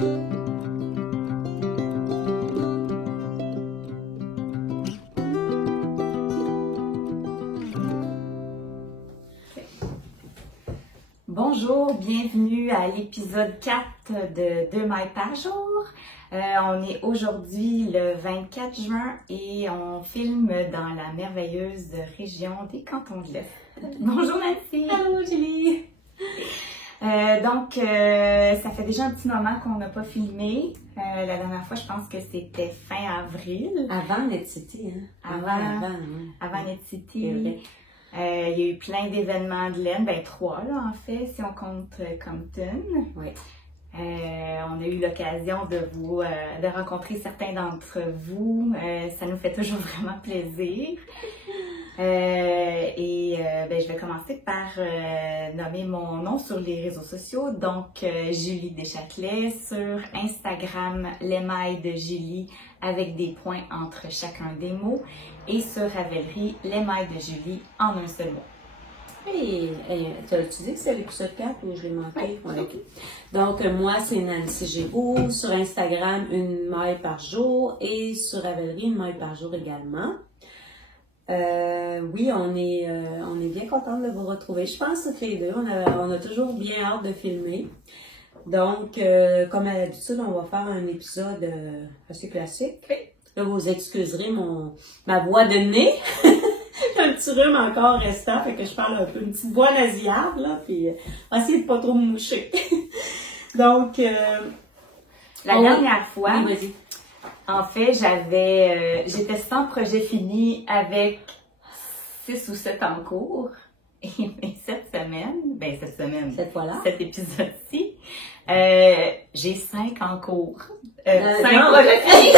Bonjour, bienvenue à l'épisode 4 de 2 mailles par jour. On est aujourd'hui le 24 juin et on filme dans la merveilleuse région des Cantons de l'Est. Bonjour Nancy! Allô Julie! Ça fait déjà un petit moment qu'on n'a pas filmé. La dernière fois, je pense que c'était fin avril. Avant Net City, hein? Avant Net City. Il y a eu plein d'événements de laine, 3 là en fait, si on compte Compton. Oui. On a eu l'occasion de rencontrer certains d'entre vous. Ça nous fait toujours vraiment plaisir. Je vais commencer par nommer mon nom sur les réseaux sociaux. Donc, Julie Deschâtelet sur Instagram, l'émail de Julie avec des points entre chacun des mots. Et sur Ravelry, l'émail de Julie en un seul mot. Hey, tu dis que c'est l'épisode 4 ou je l'ai manqué? Oui. Okay. Donc, moi, c'est Nancy Géraud. Sur Instagram, 1 maille par jour. Et sur Ravelry, 1 maille par jour également. Oui, on est bien contente de vous retrouver. Je pense que les deux, on a toujours bien hâte de filmer. Donc, comme à l'habitude, on va faire un épisode assez classique. Oui. Là, vous excuserez ma voix de nez. J'ai un petit rhume encore restant, fait que je parle un peu, une petite voix nasillarde, là, puis on va essayer de pas trop me moucher. Donc, la dernière fois, oui, vas-y. En fait, j'étais sans projet fini avec 6 ou 7 en cours. Et Cette fois-là, cet épisode-ci, j'ai 5 en cours. 5 projets finis.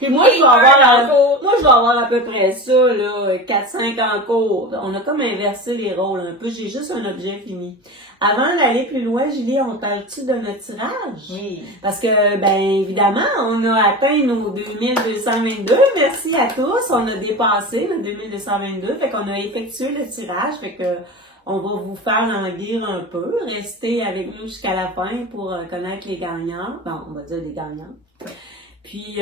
Puis moi, je vais avoir à peu près ça, là, 4-5 en cours. On a comme inversé les rôles un peu. J'ai juste un objet fini. Avant d'aller plus loin, Julie, on parle-tu de notre tirage? Oui. Parce que, évidemment, on a atteint nos 2222. Merci à tous. On a dépassé nos 2222. Fait qu'on a effectué le tirage. Fait que, on va vous faire languir un peu. Restez avec nous jusqu'à la fin pour connaître les gagnants. Bon, on va dire les gagnants. Puis,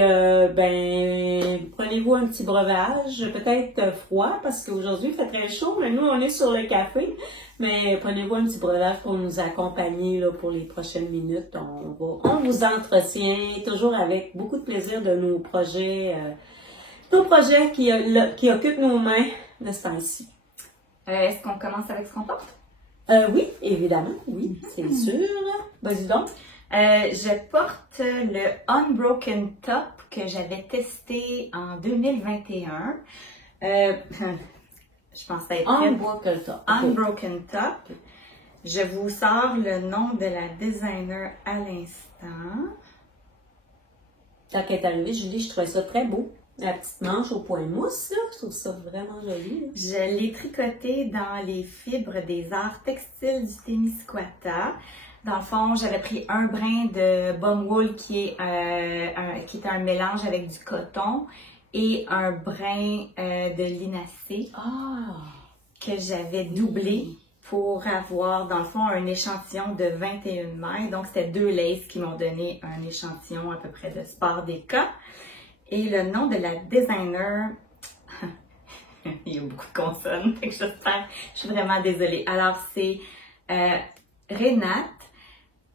prenez-vous un petit breuvage, peut-être froid, parce qu'aujourd'hui, il fait très chaud, mais nous, on est sur le café. Mais prenez-vous un petit breuvage pour nous accompagner là, pour les prochaines minutes. On vous entretient, toujours avec beaucoup de plaisir de nos projets qui occupent nos mains de ce temps-ci. Est-ce qu'on commence avec ce qu'on porte? Oui, évidemment, oui, c'est sûr. Vas-y donc. Je porte le Unbroken Top que j'avais testé en 2021. Je pense que ça va être Unbroken Top. Unbroken Top. Je vous sors le nom de la designer à l'instant. Quand elle est arrivée, Julie, je trouvais ça très beau. La petite manche au point mousse, là, je trouve ça vraiment joli. Là. Je l'ai tricoté dans les fibres des arts textiles du Témiscouata. Dans le fond, j'avais pris un brin de bum wool qui est un mélange avec du coton et un brin de linacée que j'avais doublé pour avoir, dans le fond, un échantillon de 21 mailles. Donc, c'était 2 laces qui m'ont donné un échantillon à peu près de Sport Déca. Et le nom de la designer... Il y a beaucoup de consonnes, fait que je suis vraiment désolée. Alors, c'est Renate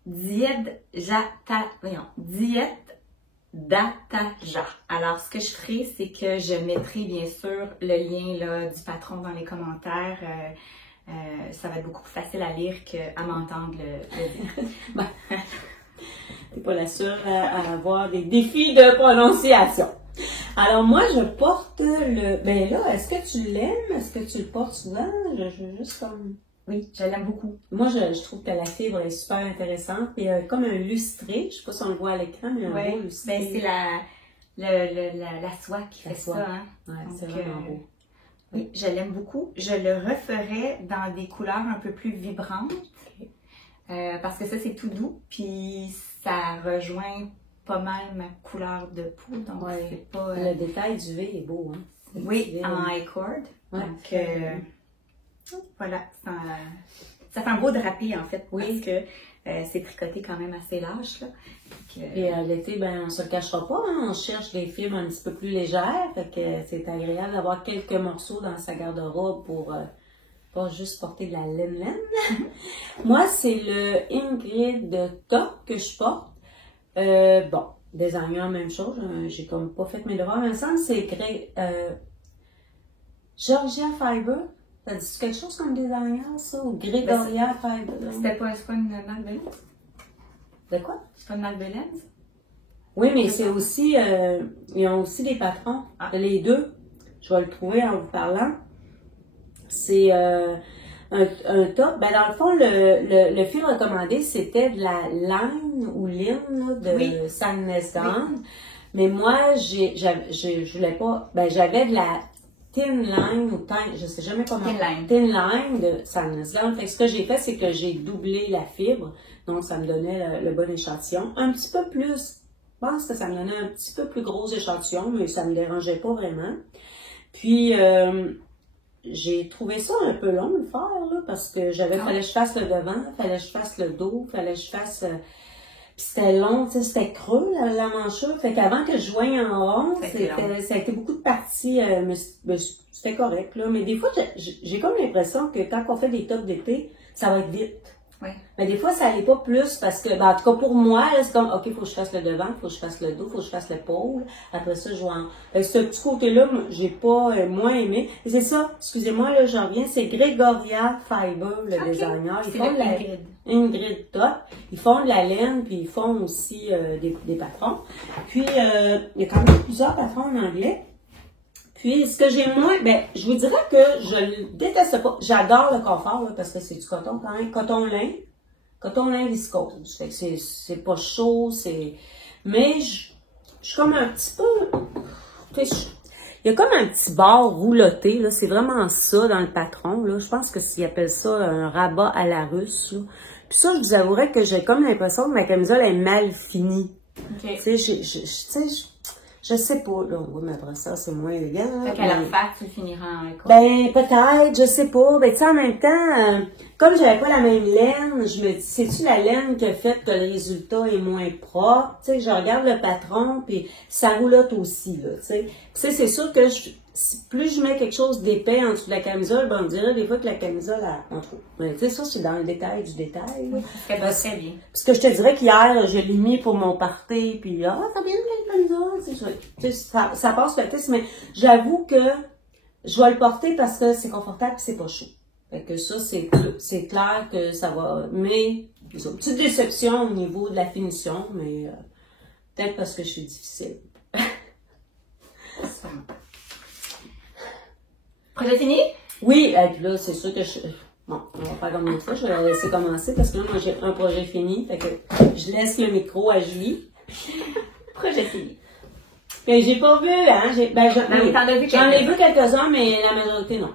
Dataja. Alors, ce que je ferai, c'est que je mettrai bien sûr le lien là, du patron dans les commentaires. Ça va être beaucoup plus facile à lire qu'à m'entendre le dire. T'es pas la seule à avoir des défis de prononciation. Alors moi, je porte le... Ben là, est-ce que tu l'aimes? Est-ce que tu le portes souvent? Je veux juste comme... Oui, je l'aime beaucoup. Moi, je trouve que la fibre est super intéressante. Il y a comme un lustré. Je sais pas si on le voit à l'écran, mais un beau lustré. Ben, c'est la soie qui fait ça. Hein? Ouais, c'est vraiment beau. Oui, je l'aime beaucoup. Je le referais dans des couleurs un peu plus vibrantes. Parce que ça, c'est tout doux. Puis ça rejoint pas mal ma couleur de peau. Donc, c'est pas... Le détail du V est beau, hein? Oui, en I-cord. Ouais. Donc, voilà. Ça fait un beau drapé, en fait. Oui. Parce que c'est tricoté quand même assez lâche, là. Et l'été, ben, on se le cachera pas, hein, on cherche des fibres un petit peu plus légères, fait que c'est agréable d'avoir quelques morceaux dans sa garde-robe pour pas juste porter de la laine. Moi, c'est le Ingrid top que je porte. Bon, designer, même chose, j'ai comme pas fait mes devoirs, mais il me semble que c'est Georgia Fiber. Ça dit quelque chose comme designer, ça? Ou Gregoria Fiber? C'est pas une marque de lens? De quoi? C'est pas une marque de lens? Oui, mais c'est aussi, ils ont aussi des patrons. Les deux, je vais le trouver en vous parlant. C'est un top. Ben, dans le fond, le fil recommandé, c'était de la laine ou line de Sagnes Down. Oui. Mais moi, je voulais pas, ben, j'avais de la thin line ou je sais jamais comment. Thin line de Sagnes Down. Fait que ce que j'ai fait, c'est que j'ai doublé la fibre. Donc, ça me donnait le bon échantillon. Un petit peu plus, je pense que ça me donnait un petit peu plus gros échantillon, mais ça me dérangeait pas vraiment. Puis, j'ai trouvé ça un peu long de le faire, là, parce que fallait que je fasse le devant, fallait que je fasse le dos, fallait que je fasse, puis c'était long, tu sais, c'était creux, la manchure. Fait qu'avant que je joigne en haut, ça a été beaucoup de parties, mais c'était correct, là. Mais des fois, j'ai comme l'impression que quand on fait des tops d'été, ça va être vite. Oui. Mais des fois, ça allait pas plus parce que, ben, en tout cas, pour moi, là, c'est comme, OK, faut que je fasse le devant, faut que je fasse le dos, faut que je fasse l'épaule. Après ça, je vois ce petit côté-là, j'ai pas moins aimé. Et c'est ça, excusez-moi, là, j'en reviens, c'est Gregoria Fiber, le designer. Ils font de la Ingrid top. Ils font de la laine, puis ils font aussi des patrons. Puis, il y a quand même plusieurs patrons en anglais. Puis, ce que j'ai moins, ben, je vous dirais que je le déteste pas. J'adore le confort, là, parce que c'est du coton quand même. Coton lin viscose. Fait que c'est pas chaud, mais je suis comme un petit peu, il y a comme un petit bord rouloté, là. C'est vraiment ça dans le patron, là. Je pense que s'ils appellent ça un rabat à la russe, là. Puis ça, je vous avouerais que j'ai comme l'impression que ma camisole est mal finie. Okay. Tu sais, je sais pas, là, oui, mais après ça, c'est moins légal. Fait qu'à la fac, tu finiras en école. Ben, peut-être, je sais pas. Ben, tu sais, en même temps, comme j'avais pas la même laine, je me dis, c'est-tu la laine qui a fait que le résultat est moins propre? Tu sais, je regarde le patron, puis ça roulotte aussi, là, tu sais. Tu sais, c'est sûr que plus je mets quelque chose d'épais en dessous de la camisole, ben, on dirait des fois que la camisole, on trouve. Mais tu sais, ça, c'est dans le détail du détail. Ça va très bien. Parce que je te dirais qu'hier, je l'ai mis pour mon party, puis t'as bien mis la camisole, tu sais, ça passe le test, mais j'avoue que je vais le porter parce que c'est confortable et c'est pas chaud. Fait que ça, c'est clair que ça va, mais, une petite déception au niveau de la finition, mais peut-être parce que je suis difficile. Projet fini? Oui, et puis là, c'est sûr que bon, on va faire comme une autre fois, je vais la laisser commencer parce que là, moi, j'ai un projet fini, fait que je laisse le micro à Julie. Projet fini. Et j'ai pas vu, hein, j'en ai vu quelques-uns, mais la majorité, non.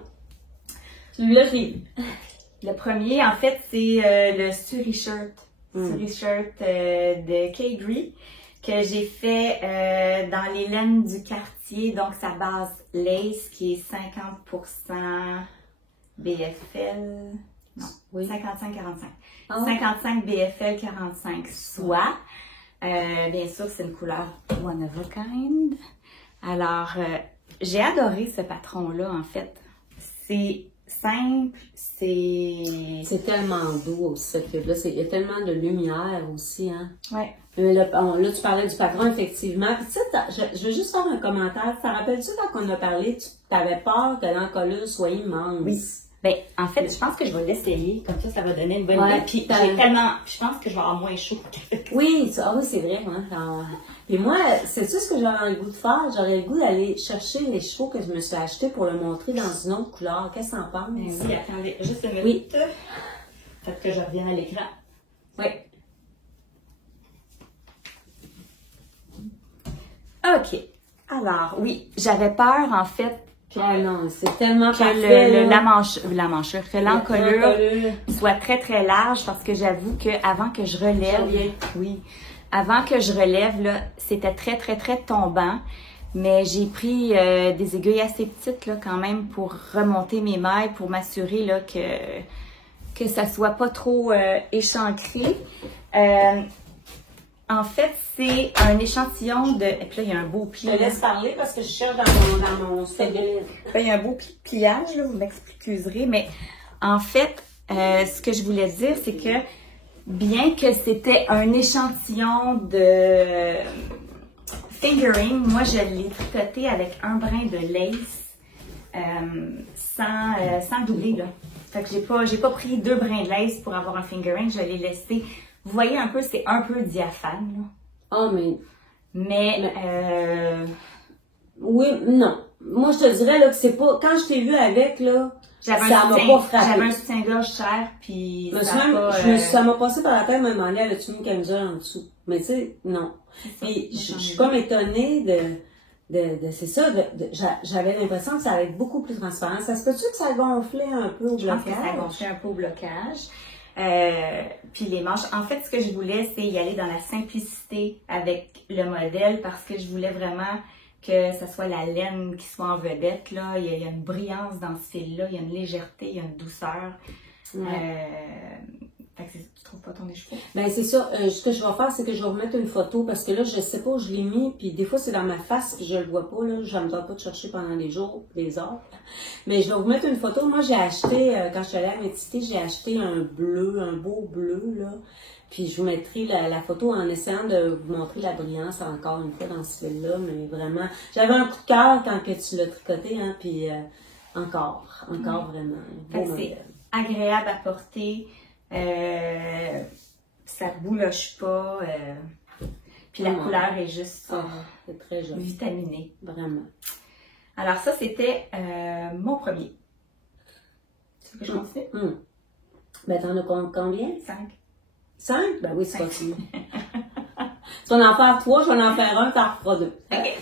Celui-là, je l'ai vu. Le premier, en fait, c'est le Suri Shirt. Suri Shirt de K-Gree que j'ai fait dans les laines du quartier. Donc, sa base lace qui est 50% BFL. Non, oui. 55-45. Oh. 55 BFL 45 soie. Bien sûr, c'est une couleur one of a kind. Alors, j'ai adoré ce patron-là, en fait. C'est simple, c'est tellement doux aussi, cette fibre-là. Il y a tellement de lumière aussi, hein. Ouais. Là, tu parlais du patron, effectivement. Puis, tu sais, je veux juste faire un commentaire. Te rappelles-tu quand on a parlé, tu avais peur que l'encolure soit immense? Oui. Ben, en fait, je pense que je vais l'essayer. Comme ça va donner une bonne idée. Puis, je pense que je vais avoir moins chaud. Oui, c'est vrai. Hein. Puis moi, sais-tu ce que j'aurais le goût de faire? J'aurais le goût d'aller chercher les chevaux que je me suis achetés pour le montrer dans une autre couleur. Qu'est-ce que t'en penses? Oui, attendez, juste une minute. Oui. Peut-être que je revienne à l'écran. Oui. OK. Alors, oui, j'avais peur, en fait, non, c'est tellement parfait, la manchure, que l'encolure soit très très large parce que j'avoue que avant que je relève, là, c'était très très très tombant, mais j'ai pris des aiguilles assez petites là quand même pour remonter mes mailles pour m'assurer là que que ça soit pas trop échancré. En fait, c'est un échantillon de... Et puis là, il y a un beau pli. Je te laisse parler parce que je cherche dans mon CV. Là, il y a un beau pliage, là, vous m'excuserez. Mais en fait, ce que je voulais dire, c'est que bien que c'était un échantillon de fingering, moi, je l'ai tricoté avec un brin de lace sans doubler, là. Fait que j'ai pas pris 2 brins de lace pour avoir un fingering, je l'ai laissé. Vous voyez un peu, c'est un peu diaphane, là. Oh, Mais oui, non. Moi, je te dirais là, que c'est pas... Quand je t'ai vu avec, là, ça m'a pas frappé. J'avais un soutien-gorge cher, puis ça m'a passé par la tête de me demander, as-tu mis camisole en dessous? Mais tu sais, non. Puis je suis comme étonnée c'est ça, j'avais l'impression que ça allait être beaucoup plus transparent. Ça se peut-tu que ça gonflait un peu au blocage? Je pense que ça gonflait un peu au blocage. Puis les manches, en fait, ce que je voulais, c'est y aller dans la simplicité avec le modèle parce que je voulais vraiment que ça soit la laine qui soit en vedette, là. Il y a une brillance dans ce fil-là, il y a une légèreté, il y a une douceur. Fait que tu trouves pas ton écheveau? Ben c'est ça. Ce que je vais faire, c'est que je vais remettre une photo parce que là, je sais pas où je l'ai mis, puis des fois c'est dans ma face puis je le vois pas, là. Je ne dois pas te chercher pendant des jours, des heures. Mais je vais vous mettre une photo. Moi, j'ai acheté, quand je suis allée à Méditer, j'ai acheté un beau bleu, là. Puis je vous mettrai la photo en essayant de vous montrer la brillance encore une fois dans ce fil-là, mais vraiment, j'avais un coup de cœur quand que tu l'as tricoté, hein, puis encore vraiment. Beau modèle. Agréable à porter, ça bouloche pas, puis la couleur est juste c'est très joli. vitaminée. Vraiment. Alors ça, c'était mon premier. Tu veux que je continue? Ben t'en as combien? 5. 5? Ben oui, c'est possible. Tu vas en faire 3, je vais en faire 1, t'en referas 2. OK.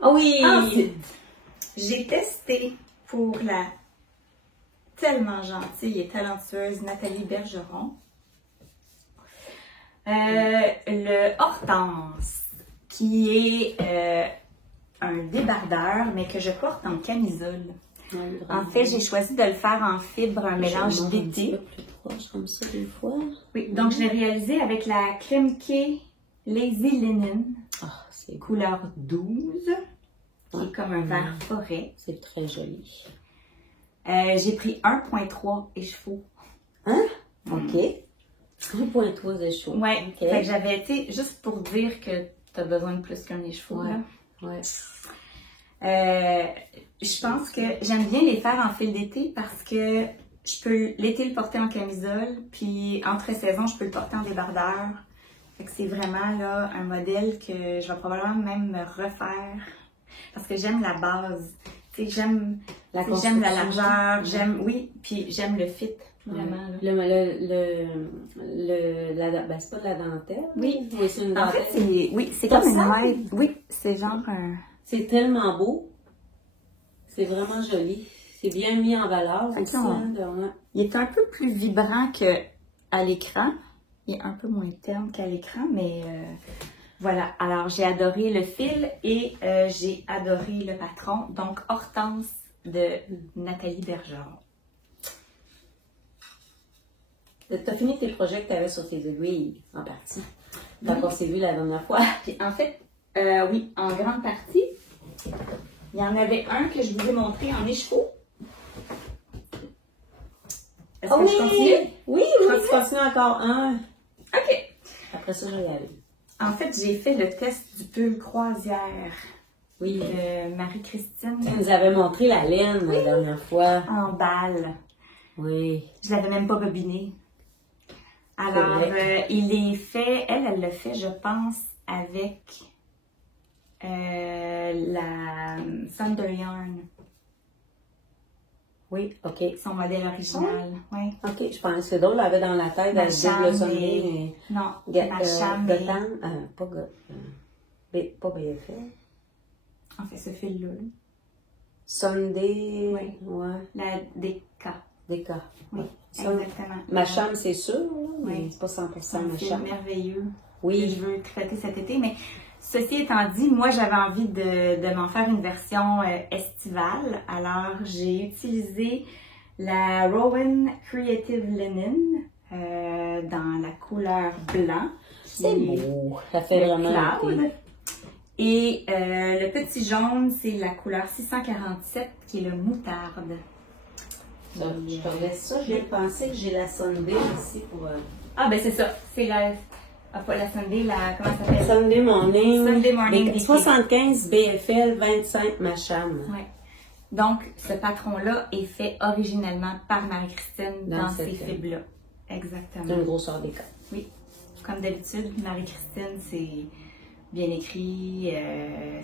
Ah oui! Ensuite, j'ai testé pour la tellement gentille et talentueuse Nathalie Bergeron le Hortense, qui est un débardeur, mais que je porte en camisole. En fait, j'ai choisi de le faire en fibre, un mélange d'été. Comme ça des fois. Oui, donc je l'ai réalisé avec la crème Kay Lazy Linen, couleur 12, qui est comme un vert forêt. C'est très joli. J'ai pris 1,3 écheveaux. Hein? OK. 1,3 écheveaux. Ouais, okay. Fait que j'avais été, juste pour dire que tu as besoin de plus qu'un écheveau. Ouais. Je pense que j'aime bien les faire en fil d'été parce que je peux l'été le porter en camisole, puis entre saisons, je peux le porter en débardeur. Fait que c'est vraiment là un modèle que je vais probablement même me refaire parce que j'aime la base. Tu sais, j'aime la largeur, puis j'aime le fit. Vraiment. Ben, c'est pas de la dentelle. Oui, c'est une dentelle. En fait, c'est comme une maille. Oui, c'est genre un... C'est tellement beau. C'est vraiment joli. C'est bien mis en valeur aussi. Il est un peu plus vibrant qu'à l'écran. Il est un peu moins terne qu'à l'écran, mais voilà. Alors, j'ai adoré le fil et j'ai adoré le patron. Donc, Hortense de Nathalie Bergeron. Tu as fini tes projets que tu avais sur tes aiguilles, en partie. Quand on s'est vu la dernière fois. Puis, en fait, oui, en grande partie. Il y en avait un que je vous ai montré en écheveau. Est-ce que je continue? Oui, tu continues encore un. OK. Après ça, je vais y aller. En fait, j'ai fait le test du pull croisière. Oui. De Marie-Christine. Tu nous avais montré la laine la dernière fois. En balle. Oui. Je l'avais même pas bobiné. Alors, il est fait, elle le fait, je pense, avec la Thunder Yarn. Oui, OK. Son modèle original. Oui. OK, je pense que c'est drôle, elle avait dans la tête la double sonnerie. Non, Macham pas BFL. En fait, ce fil-là. Sunday. Oui. Ouais. La DK. DK. Oui, exactement. Macham, c'est sûr, mais oui. c'est pas 100% Macham. C'est merveilleux. Oui. Que je veux tricoter cet été, mais ceci étant dit, moi j'avais envie de m'en faire une version estivale. Alors j'ai utilisé la Rowan Creative Linen dans la couleur blanc. C'est beau. Ça fait vraiment cloud. Et le petit jaune, c'est la couleur 647 qui est le moutarde. Je te laisse ça. Je viens de penser que j'ai la Sunday ici pour... Ah, ben c'est ça. C'est la... Ah, pas la Sunday, la... Comment ça s'appelle? Sunday Morning. Sunday Morning. 75 BFL 25 Macham. Ouais. Donc, ce patron-là est fait originellement par Marie-Christine dans ces fibres-là. Exactement. C'est une grosseur d'écart. Oui. Comme d'habitude, Marie-Christine, c'est bien écrit, elle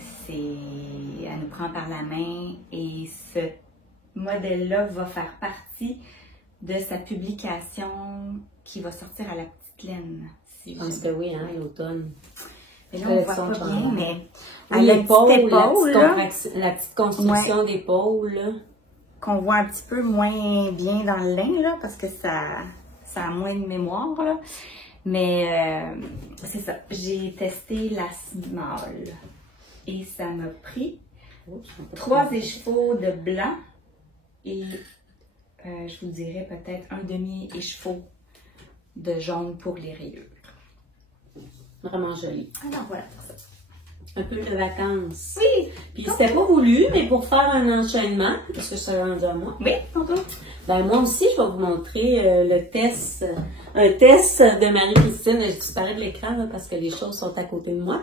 nous prend par la main et ce modèle-là va faire partie de sa publication qui va sortir à la petite laine. Je pense que oui, hein, l'automne. Mais là, on ne voit pas bien, mais à l'épaule, la petite construction d'épaule, qu'on voit un petit peu moins bien dans le lin, là, parce que ça a moins de mémoire, là. Mais c'est ça, j'ai testé la small et ça m'a pris 3 écheveaux de blanc et je vous dirais peut-être un demi-écheveau de jaune pour les rayures. Vraiment joli. Alors voilà pour ça. Un peu de vacances. Oui! Puis c'était pas voulu, mais pour faire un enchaînement, parce que ça rendu à moi. Oui, tantôt. Ben moi aussi, je vais vous montrer le test, un test de Marie-Christine. Je disparais de l'écran là, parce que les choses sont à côté de moi.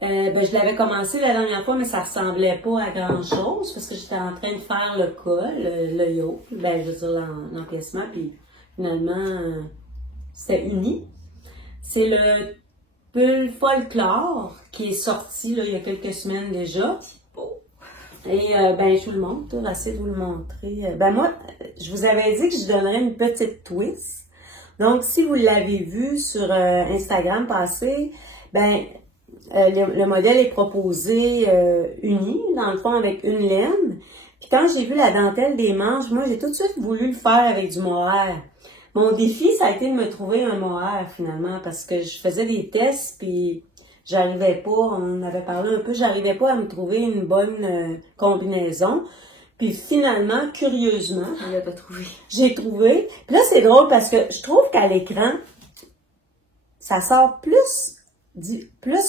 Je l'avais commencé la dernière fois, mais ça ressemblait pas à grand chose parce que j'étais en train de faire le col, le yoke, je veux dire l'empiècement, puis finalement c'était uni. C'est le pull folklore qui est sorti là, il y a quelques semaines déjà. Et je vous le montre, j'essaie de vous le montrer. Moi, je vous avais dit que je donnerais une petite twist. Donc, si vous l'avez vu sur Instagram passer, le modèle est proposé uni, dans le fond, avec une laine. Puis quand j'ai vu la dentelle des manches, moi, j'ai tout de suite voulu le faire avec du mohair. Mon défi, ça a été de me trouver un mohair, finalement, parce que je faisais des tests, puis j'arrivais pas, on avait parlé un peu, j'arrivais pas à me trouver une bonne combinaison. Puis finalement, curieusement, j'ai trouvé. Puis là, c'est drôle parce que je trouve qu'à l'écran, ça sort plus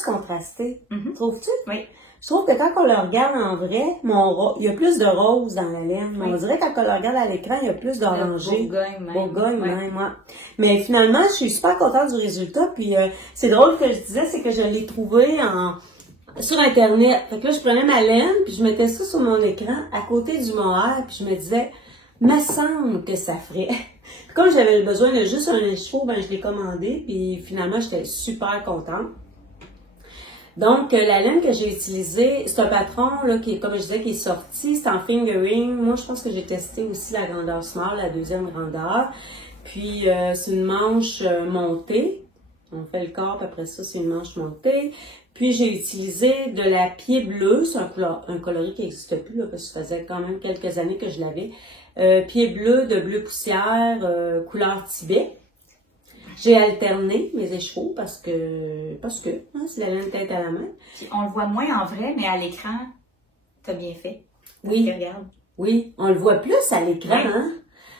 contrasté. Trouves-tu? Oui. Je trouve que quand on le regarde en vrai, il y a plus de rose dans la laine. Oui. On dirait que quand on le regarde à l'écran, il y a plus d'orangé. Bourgogne même. Ouais. Mais finalement, je suis super contente du résultat. Puis c'est drôle que je disais, c'est que je l'ai trouvé sur Internet. Fait que là, je prenais ma laine, puis je mettais ça sur mon écran, à côté du mohair, puis je me disais, me semble que ça ferait. Comme j'avais besoin de juste un écheveau, je l'ai commandé, puis finalement, j'étais super contente. Donc, la laine que j'ai utilisée, c'est un patron, là, qui est, comme je disais, qui est sorti, c'est en fingering. Moi, je pense que j'ai testé aussi la grandeur small, la deuxième grandeur. Puis, c'est une manche montée. On fait le corps, puis après ça, c'est une manche montée. Puis, j'ai utilisé de la pied bleu. C'est un coloris qui n'existe plus, là, parce que ça faisait quand même quelques années que je l'avais. Pied bleu de bleu poussière, couleur Tibet. J'ai alterné mes écheveaux parce que c'est la laine tête à la main. Puis on le voit moins en vrai, mais à l'écran, t'as bien fait. Oui. Regarde. Oui, on le voit plus à l'écran, hein.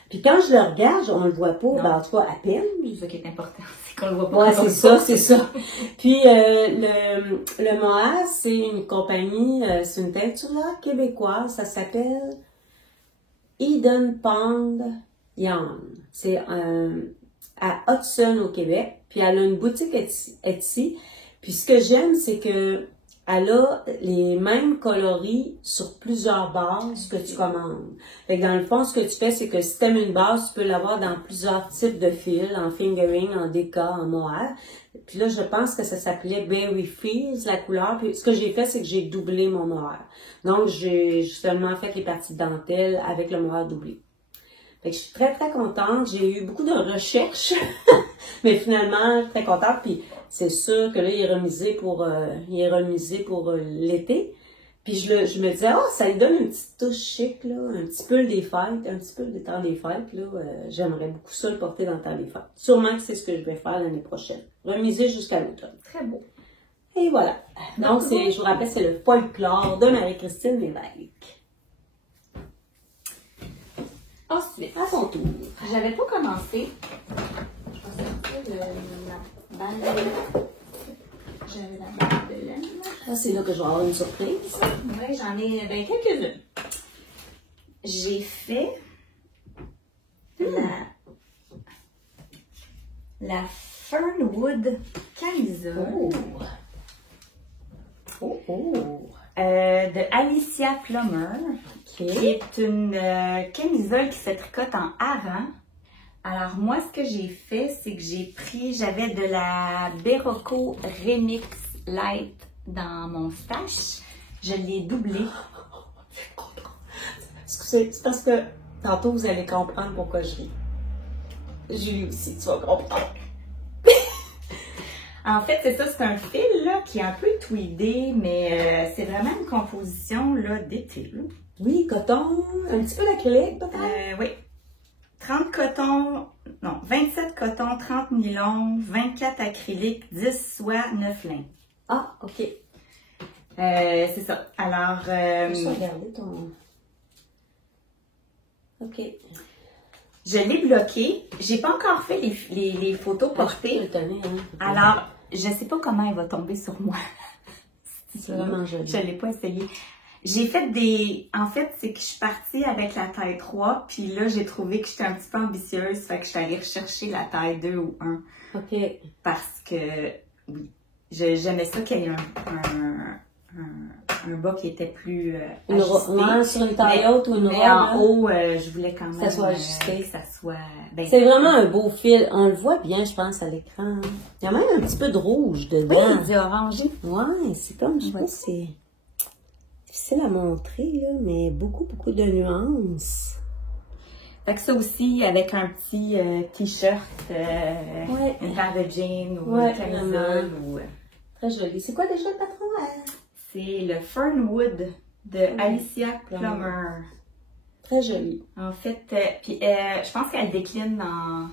Puis quand je le regarde, on le voit pas, en tout cas à peine. C'est ça qui est important, c'est qu'on le voit pas. Ouais, c'est ça. Puis le mohair, c'est une compagnie, c'est une teinturière québécoise, ça s'appelle Eden Pond Yarn. C'est à Hudson au Québec, puis elle a une boutique Etsy. Puis ce que j'aime, c'est que elle a les mêmes coloris sur plusieurs bases que tu commandes. Fait que dans le fond, ce que tu fais, c'est que si tu aimes une base, tu peux l'avoir dans plusieurs types de fils, en fingering, en déca, en mohair. Puis là, je pense que ça s'appelait Berry Freeze, la couleur. Puis ce que j'ai fait, c'est que j'ai doublé mon mohair. Donc, j'ai seulement fait les parties de dentelle avec le mohair doublé. Fait que je suis très, très contente. J'ai eu beaucoup de recherches, mais finalement, je suis très contente. Puis c'est sûr que là, il est remisé pour l'été. Puis je me disais, ça lui donne une petite touche chic, là, un petit peu des fêtes, un petit peu des temps des fêtes, là. J'aimerais beaucoup ça le porter dans le temps des fêtes. Sûrement que c'est ce que je vais faire l'année prochaine. Remiser jusqu'à l'automne. Très beau. Et voilà. Donc, je vous rappelle, c'est le folklore de Marie-Christine Lévesque. Ensuite, À son tour. j'avais pas commencé. Je vais sortir la balle. J'avais la balle de laine. Ah, c'est là que je vais avoir une surprise. Oui, j'en ai quelques-unes. J'ai fait la Fernwood camisole de Alicia Plummer, qui est une camisole qui se tricote en hareng. Alors moi, ce que j'ai fait, c'est que j'avais de la Berroco Remix Light dans mon stash. Je l'ai doublée. Excusez, c'est parce que tantôt vous allez comprendre pourquoi je ris. Julie aussi, tu vas comprendre. En fait, c'est ça, c'est un fil là, qui est un peu tweedé, mais c'est vraiment une composition là, d'été. Là. Oui, coton, un petit peu d'acrylique peut-être? Oui. 30 coton, non, 27 coton, 30 nylon, 24 acrylique, 10 soie, 9 lin. Ah, ok. C'est ça. Alors, Je vais regarder ton... Ok. je l'ai bloqué. J'ai pas encore fait les photos portées. Alors, je sais pas comment elle va tomber sur moi. C'est vraiment joli. Je l'ai pas essayé. J'ai fait des... En fait, c'est que je suis partie avec la taille 3, puis là, j'ai trouvé que j'étais un petit peu ambitieuse, fait que je suis allée rechercher la taille 2 ou 1. Ok. Parce que, oui, j'aimais ça qu'il y ait un bas qui était plus ajusté. Sur une taille haute ou une robe. Mais en haut, je voulais quand même... Ça soit ajusté. Que ça soit... Ben, c'est vraiment un beau fil. On le voit bien, je pense, à l'écran. Il y a même un petit peu de rouge dedans. Oui, du orangé. Ouais, c'est comme, je sais pas si c'est difficile à montrer, là, mais beaucoup de nuances. Fait que ça aussi, avec un petit t-shirt, une paire de jeans ou une camisole. Ou, très joli. C'est quoi déjà le patron? C'est le Fernwood de Alicia Plummer. Très joli. En fait, puis je pense qu'elle décline dans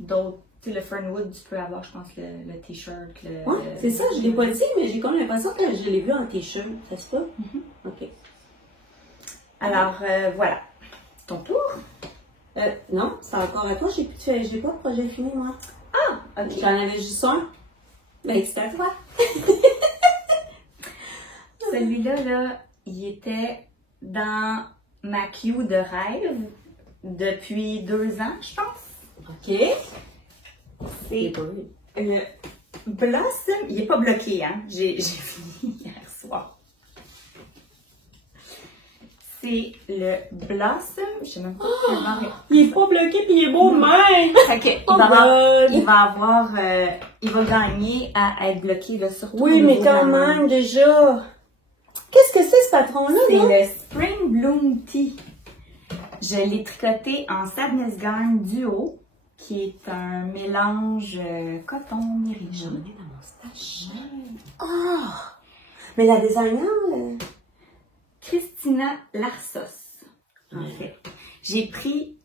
d'autres. Tu sais, le Fernwood, tu peux avoir, je pense, le t-shirt. C'est ça, je l'ai pas dit, mais j'ai comme l'impression que je l'ai vu en t-shirt. Ça se peut? Ok. Alors, voilà. Ton tour? Non, c'est encore à toi. J'ai pas de projet fini, moi. Ah, ok. J'en avais juste un. Ben, c'est à toi. Celui-là, là, il était dans ma queue de rêve depuis 2 ans, je pense. Ok. C'est le Blossom. Il n'est pas bloqué, hein? J'ai fini hier soir. C'est le Blossom. Je sais même pas comment... Il est pas bloqué puis il est beau même! Ok, il va gagner à être bloqué, là, surtout. Oui, mais quand même, déjà. Qu'est-ce que c'est ce patron-là? C'est le Spring Bloom Tea. Je l'ai tricoté en Sadness Garn Duo, qui est un mélange coton mérigé. J'en ai dans mon stash. Ah! Mais la designer, Christina Larsos, en fait. J'ai pris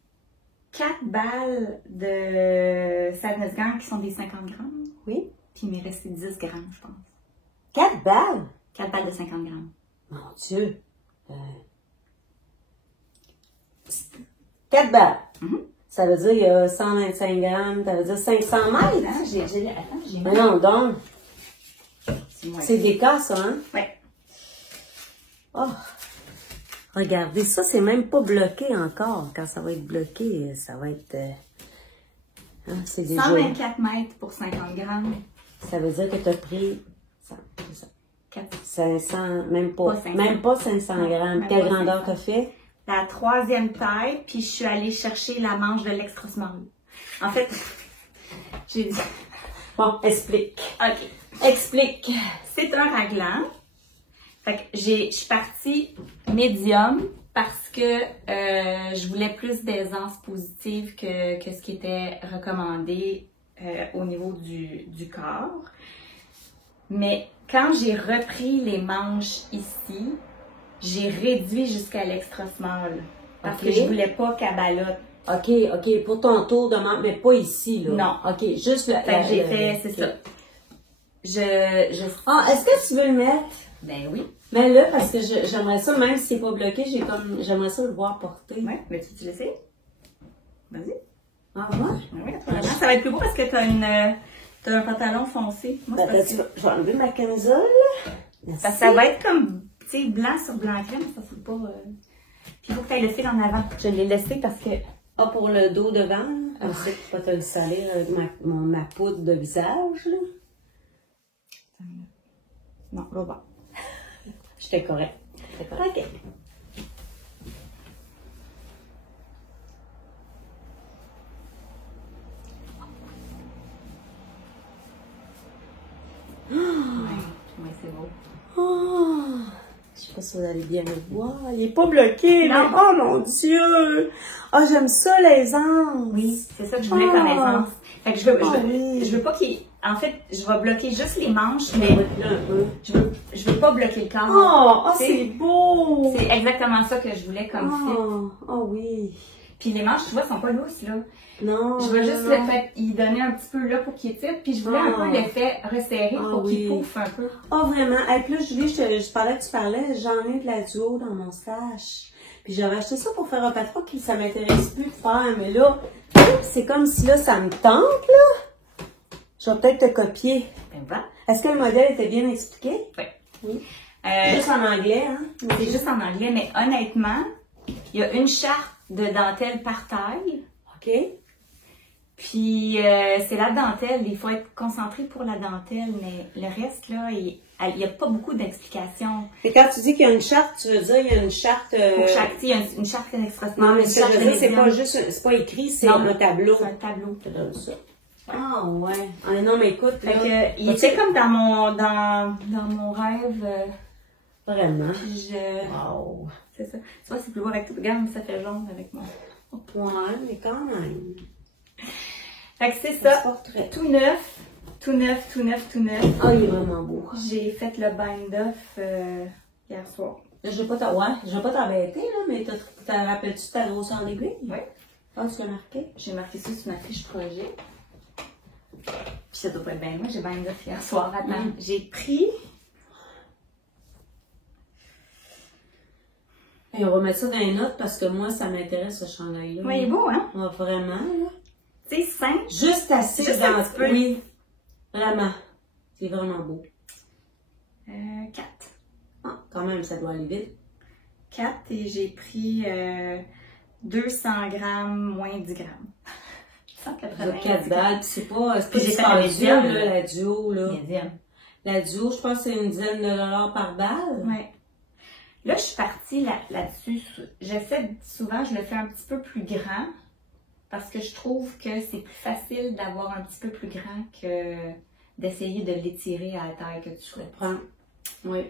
4 balles de Sadness Garn qui sont des 50 grammes. Oui. Puis il m'est resté 10 grammes, je pense. 4 balles? 4 balles de 50 grammes. Mon Dieu. 4 balles. Ça veut dire il y a 125 grammes, ça veut dire 500 mètres. Attends, j'ai Mais non, donc. C'est des cas, ça, hein? Oui. Oh. Regardez, ça, c'est même pas bloqué encore. Quand ça va être bloqué, ça va être... c'est déjà... 124 mètres pour 50 grammes. Ça veut dire que tu as pris... 500, même Pas pas 500 grammes. Quelle grandeur t'as fait? La 3e taille, puis je suis allée chercher la manche de l'extra small. En fait, j'ai dit... Bon, explique. OK. Explique. C'est un raglan. Fait que je suis partie médium parce que je voulais plus d'aisance positive que ce qui était recommandé au niveau du corps. Mais quand j'ai repris les manches ici, j'ai réduit jusqu'à l'extra small. Parce que je voulais pas qu'elle ballotte. OK. Pour ton tour de manche, mais pas ici, là. Non. OK, juste le... Fait que j'ai fait, c'est ça. Ah, est-ce que tu veux le mettre? Ben oui. Mais là, parce que j'aimerais ça, même si c'est pas bloqué, j'aimerais ça le voir porter. Ouais, mais tu l'essayes? Vas-y. Ah ouais? Oui, attends, ça va être plus beau parce que t'as un pantalon foncé. Moi, Attends, je vais enlever ma camisole. Parce que ça va être comme, tu sais, blanc sur blanc crème, ça faut pas... Puis il faut que tu ailles le fil en avant. Je l'ai laissé parce que... Ah, pour le dos devant, comme ça, tu vas te le salir avec ma poudre de visage, là. Non, va voir. J'étais correct. OK. Oui, c'est beau. Oh, je sais pas si vous allez bien le voir. Il est pas bloqué, là. Oh mon Dieu! Ah, j'aime ça, l'aisance. Oui, c'est ça que je voulais comme aisance. Fait que je oui. veux pas qu'il... En fait, je vais bloquer juste les manches, mais je veux pas bloquer le corps. Oh, c'est beau! C'est exactement ça que je voulais comme fit. Oh oui. Puis les manches, tu vois, sont pas lousses, là. Non. Je veux juste le fait y donner un petit peu là pour qu'il tire, puis je voulais un peu l'effet resserré pour qu'il pouffe un peu. Oh, vraiment. Et puis là, Julie, je parlais que tu parlais, j'en ai de la duo dans mon stash. Puis j'avais acheté ça pour faire un patron qui ça m'intéresse plus de faire, mais là, c'est comme si là, ça me tente, là. Je vais peut-être te copier. Ben voilà. Est-ce que le modèle était bien expliqué? Oui. Juste en anglais, hein? C'est juste en anglais, mais honnêtement, il y a une charte de dentelle par taille. OK. Puis c'est la dentelle, il faut être concentré pour la dentelle, mais le reste, là, il n'y a pas beaucoup d'explications. Et quand tu dis qu'il y a une charte, tu veux dire il y a une charte... Pour chaque, il y a une charte extra. Non, mais ce que je veux dire, c'est pas juste, c'est pas écrit, c'est un tableau. C'est un tableau. Je te donne ça. Ah ouais. Ah non, mais écoute, Fait là, que, il était comme dans mon rêve. vraiment. Puis Wow. c'est ça. Tu vois, c'est plus beau avec tout. Regarde, ça fait jaune avec moi. Ouais, mais quand même. Fait que c'est ça. Portrait. Tout neuf. Tout neuf, tout neuf, tout neuf. Ah, il est vraiment beau. J'ai fait le bind-off hier soir. Là, je vais pas t'embêter, là, mais t'en rappelles-tu ta grosseur d'aiguille? Oui. Ah, tu l'as marqué? J'ai marqué ça sur ma fiche projet. Puis ça doit pas être bien moi, j'ai bind-off hier soir. Attends, j'ai pris... Et on va mettre ça dans les notes parce que moi, ça m'intéresse ce chandail-là. Oui, il est beau, hein? Ah, vraiment, là. Tu sais, simple. Juste assez Juste un petit peu. Oui. Vraiment. C'est vraiment beau. 4. Ah, quand même, ça doit aller vite. 4 et j'ai pris 200 grammes moins 10 grammes. 4 balles, puis c'est pas Puis j'ai fait la la médium, là, la duo, là. Médium. La duo, je pense que c'est une dizaine de dollars par balle. Ouais. Là, je suis partie là-dessus. J'essaie souvent, je le fais un petit peu plus grand parce que je trouve que c'est plus facile d'avoir un petit peu plus grand que d'essayer de l'étirer à la taille que tu souhaites. Oui.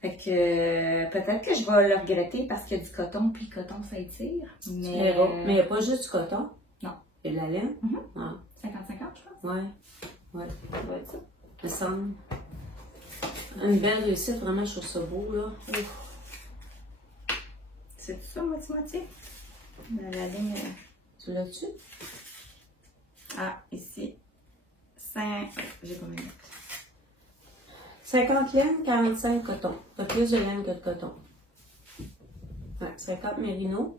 Fait que peut-être que je vais le regretter parce qu'il y a du coton, puis le coton, ça étire. Mais il n'y a pas juste du coton. Non. Il y a de la laine. 50-50, je pense. Ouais. Ouais. Ça doit être ça. Me semble. Une belle réussite, vraiment, je trouve ça beau, là. C'est tout ça, moitié-moitié? La ligne... Tu l'as dessus? Ah, ici. 5... J'ai pas mes notes. 50 laines, 45 coton. T'as plus de laine que de coton. Ouais, 50 mérino,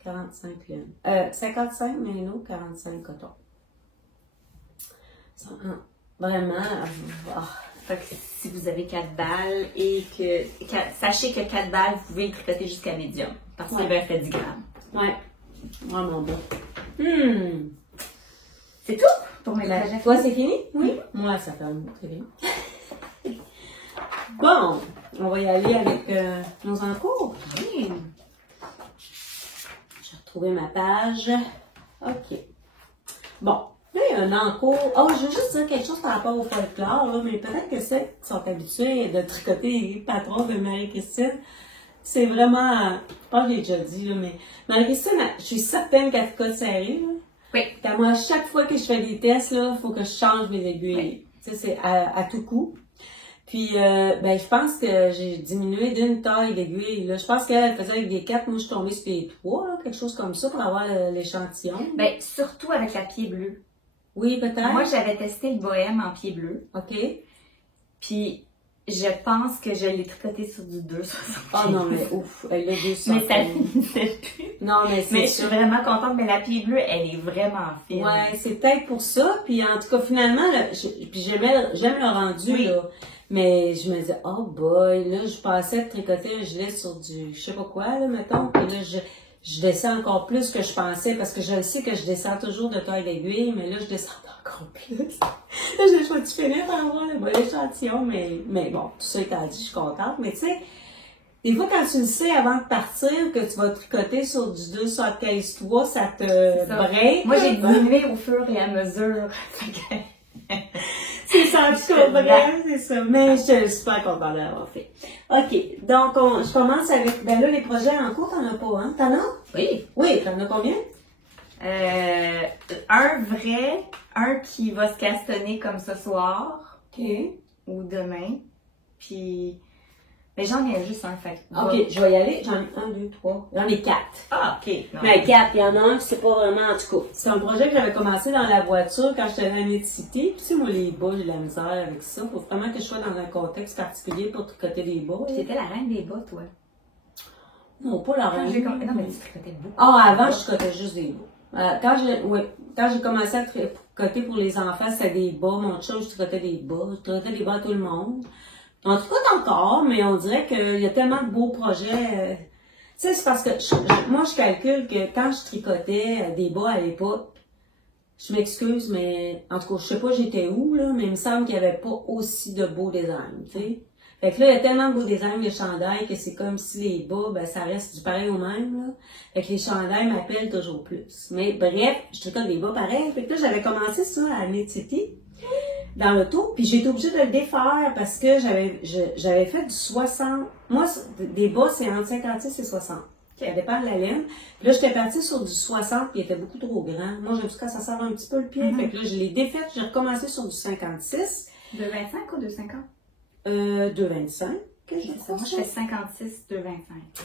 45 laine. 55 mérino, 45 coton. Vraiment, Fait que si vous avez 4 balles et que... Sachez que 4 balles, vous pouvez le tricoter jusqu'à médium. Parce qu'il va faire 10 grammes. ouais, vraiment bon. C'est tout pour mes projets. Toi, c'est fini? Oui. Moi, ça fait un bout, c'est bien. Bon, on va y aller avec nos encours. Oui. J'ai retrouvé ma page. OK. Bon, là, il y a un encours. Oh, je veux juste dire quelque chose par rapport au folklore, là, mais peut-être que ceux qui sont habitués de tricoter les patrons de Marie-Christine, c'est vraiment... Je pense que j'ai déjà dit, là, mais Marie-Christine, je suis certaine qu'elle tricote serré, là. Oui. Quand moi, à chaque fois que je fais des tests, là, il faut que je change mes aiguilles. Oui. Tu sais, c'est à tout coup. Puis, je pense que j'ai diminué d'une taille d'aiguille. Là, je pense qu'elle faisait avec des 4, moi je suis tombée sur des 3, là, quelque chose comme ça pour avoir l'échantillon. Ben, surtout avec la pied bleu. Oui, peut-être. Moi, j'avais testé le bohème en pied bleu. OK. Puis, Je pense que je l'ai tricoté sur du 2,75. Oh non, mais ouf, elle a 200. Mais ça finissait plus. Non, mais c'est Mais je ça. suis vraiment contente, mais la pied bleue, elle est vraiment fine. Ouais, c'est peut-être pour ça. Puis en tout cas, finalement, puis j'aime le rendu, Oui. là. Mais je me disais, oh boy, là, je passais de tricoter un gilet sur du, je sais pas quoi, là, mettons. Puis là, je descends encore plus que je pensais, parce que je sais que je descends toujours de taille d'aiguille, mais là, je descends encore plus. Là, j'ai choisi finir par avoir le bon échantillon, mais bon, tout ça étant dit, je suis contente. Mais tu sais, des fois, quand tu le sais avant de partir, que tu vas tricoter sur du 2,15-3, ça te break. Moi, j'ai diminué au fur et à mesure. C'est ça, tu comprends, c'est ça. Mais je suis super contente d'avoir fait. OK, donc je commence avec, ben là, les projets en cours, t'en as pas, hein? T'en as? Oui. Oui, t'en as combien? Un vrai, un qui va se castonner comme ce soir OK. ou demain. Puis, mais j'en ai juste un fait. OK, je vais y aller. J'en ai 1, 2, 3. J'en ai 4. Ah, OK. Non. Mais 4, il y en a un qui c'est pas vraiment, en tout cas. C'est un projet que j'avais commencé dans la voiture quand j'étais à Mid-City. Puis tu sais, moi, les bas, j'ai de la misère avec ça. Faut vraiment que je sois dans un contexte particulier pour tricoter des bas. T'étais la reine des bas, toi. Non, pas la reine. Non, mais tu tricotais beaucoup. Ah, avant, je tricotais juste des bas. Quand j'ai commencé à tricoter pour les enfants, c'était des bas. Mon chum, je tricotais des bas. Je tricotais des bas à tout le monde. On tricote encore, mais on dirait qu'il y a tellement de beaux projets. Tu sais, c'est parce que moi, je calcule que quand je tricotais des bas à l'époque, je m'excuse, mais en tout cas, je sais pas j'étais où, là, mais il me semble qu'il n'y avait pas aussi de beaux designs, tu sais. Fait que là, il y a tellement de beaux designs de chandails que c'est comme si les bas, ben, ça reste du pareil au même, là. Fait que les chandails m'appellent toujours plus. Mais bref, je tricote des bas pareil. Fait que là, j'avais commencé ça à Mid-City, dans l'auto, puis j'ai été obligée de le défaire parce que j'avais fait du 60. Moi, des bas, c'est entre 56 et 60. Ça dépend de la laine. Puis là, j'étais partie sur du 60, puis il était beaucoup trop grand. Moi, j'aime ça quand ça serre un petit peu le pied. Fait que là, je l'ai défaite, j'ai recommencé sur du 56. De 25 ou de 50? 2,25. Moi, je fais 56, 2,25.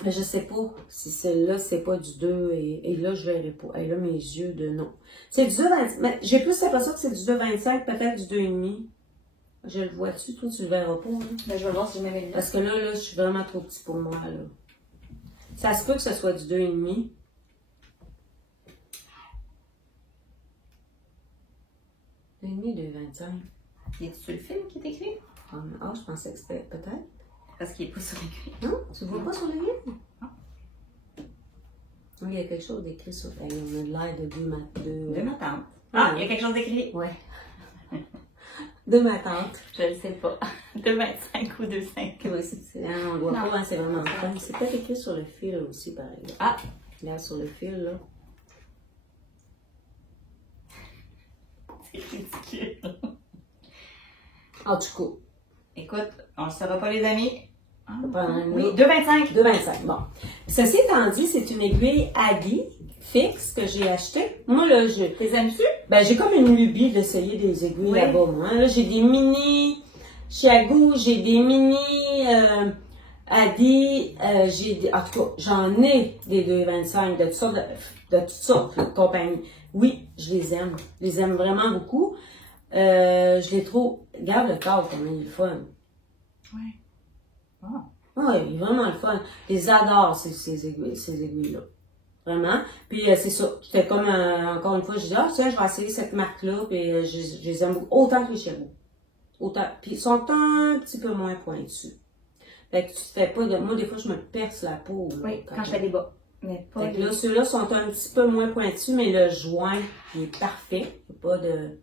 Mais je sais pas si celle-là, c'est pas du 2 et là, je verrai pas. Et là, mes yeux de non. C'est du 2,25. Mais j'ai plus l'impression que c'est du 2,25, peut-être du 2,5. Je le vois-tu, toi, tu le verras pas, hein? Ben, je vais voir si je mets mes Parce que là, je suis vraiment trop petit pour moi, là. Ça se peut que ce soit du 2,5. « 2,5, 2,25. » Y a-tu sur le film qui est écrit? Ah, je pensais que c'était peut-être. Parce qu'il n'est pas sur l'écrit. Non? Tu le vois pas sur le livre? Non. Oui, il y a quelque chose d'écrit sur. Hey, on a l'air de De ma tante. Ah, il y a quelque chose d'écrit? Ouais. De ma tante. Je le sais pas. 2,25 ou 2,5. Oui, on le voit pas, hein, c'est vraiment fun. C'est peut-être écrit sur le fil aussi, pareil. Ah! Là, sur le fil, là. C'est ridicule. En tout cas. Écoute, on ne saura pas, les amis. Ah, oui, 2,25. 2,25. Bon. Ceci étant dit, c'est une aiguille Aggie fixe que j'ai achetée. Moi, là, T'es aimes-tu? Ben, j'ai comme une lubie d'essayer des aiguilles là-bas, moi. Là, j'ai des mini chez Agou, j'ai des mini Adi, en tout cas, j'en ai des 2,25 de toutes sortes de compagnies. Oui, je les aime. Je les aime vraiment beaucoup. Je les trouve, regarde le corps, comment il est fun. Ouais. Ah. Ouais, il est vraiment le fun. Je les adore, ces aiguilles-là. Vraiment. Puis c'est ça. J'étais comme, encore une fois, je disais, ah, tiens, je vais essayer cette marque-là, puis je les aime beaucoup. Autant que les Chez Agou. Autant. Puis ils sont un petit peu moins pointus. Fait que tu te fais pas de. Moi, des fois, je me perce la peau. Là, Oui, quand je fais des bas. Mais pas fait que là, ceux-là sont un petit peu moins pointus, mais le joint, il est parfait. Il n'y a pas de.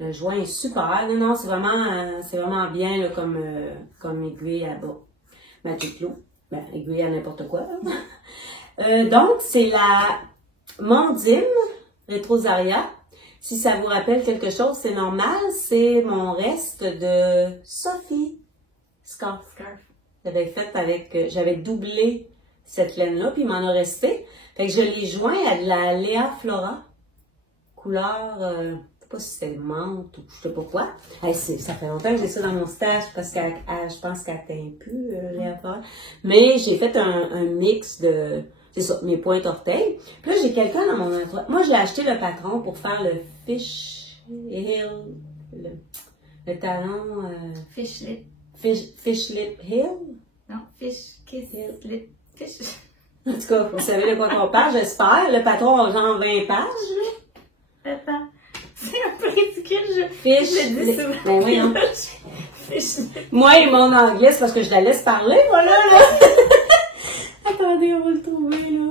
Le joint est super. Non, non, c'est vraiment bien là, comme aiguille à bas. Ben, tout l'eau. Ben, aiguille à n'importe quoi. Donc, c'est la Mondim Retrosaria. Si ça vous rappelle quelque chose, c'est normal. C'est mon reste de Sophie Scarf. J'avais doublé cette laine-là, puis il m'en a resté. Fait que je l'ai joint à de la Léa Flora. Couleur, je sais pas si c'était menthe ou je sais pas quoi. Hey, ça fait longtemps que j'ai ça dans mon stage parce que je pense qu'elle atteint plus Léa Flora. Mais j'ai fait un mix de, c'est ça, mes pointes orteils. Puis là, j'ai quelqu'un dans mon entourage. Moi, j'ai acheté le patron pour faire le fish heel, le talon, Fish lip. Fish Lip Hill? Non, Fish Kiss Lip Fish. En tout cas, vous savez de quoi on parle, j'espère. Le patron a genre 20 pages, là. Attends. C'est un peu ridicule, Fish je le dis souvent. Ben oui, hein. Fish Lip. Moi et mon anglais, c'est parce que je la laisse parler, voilà, là. Attendez, on va le trouver, là.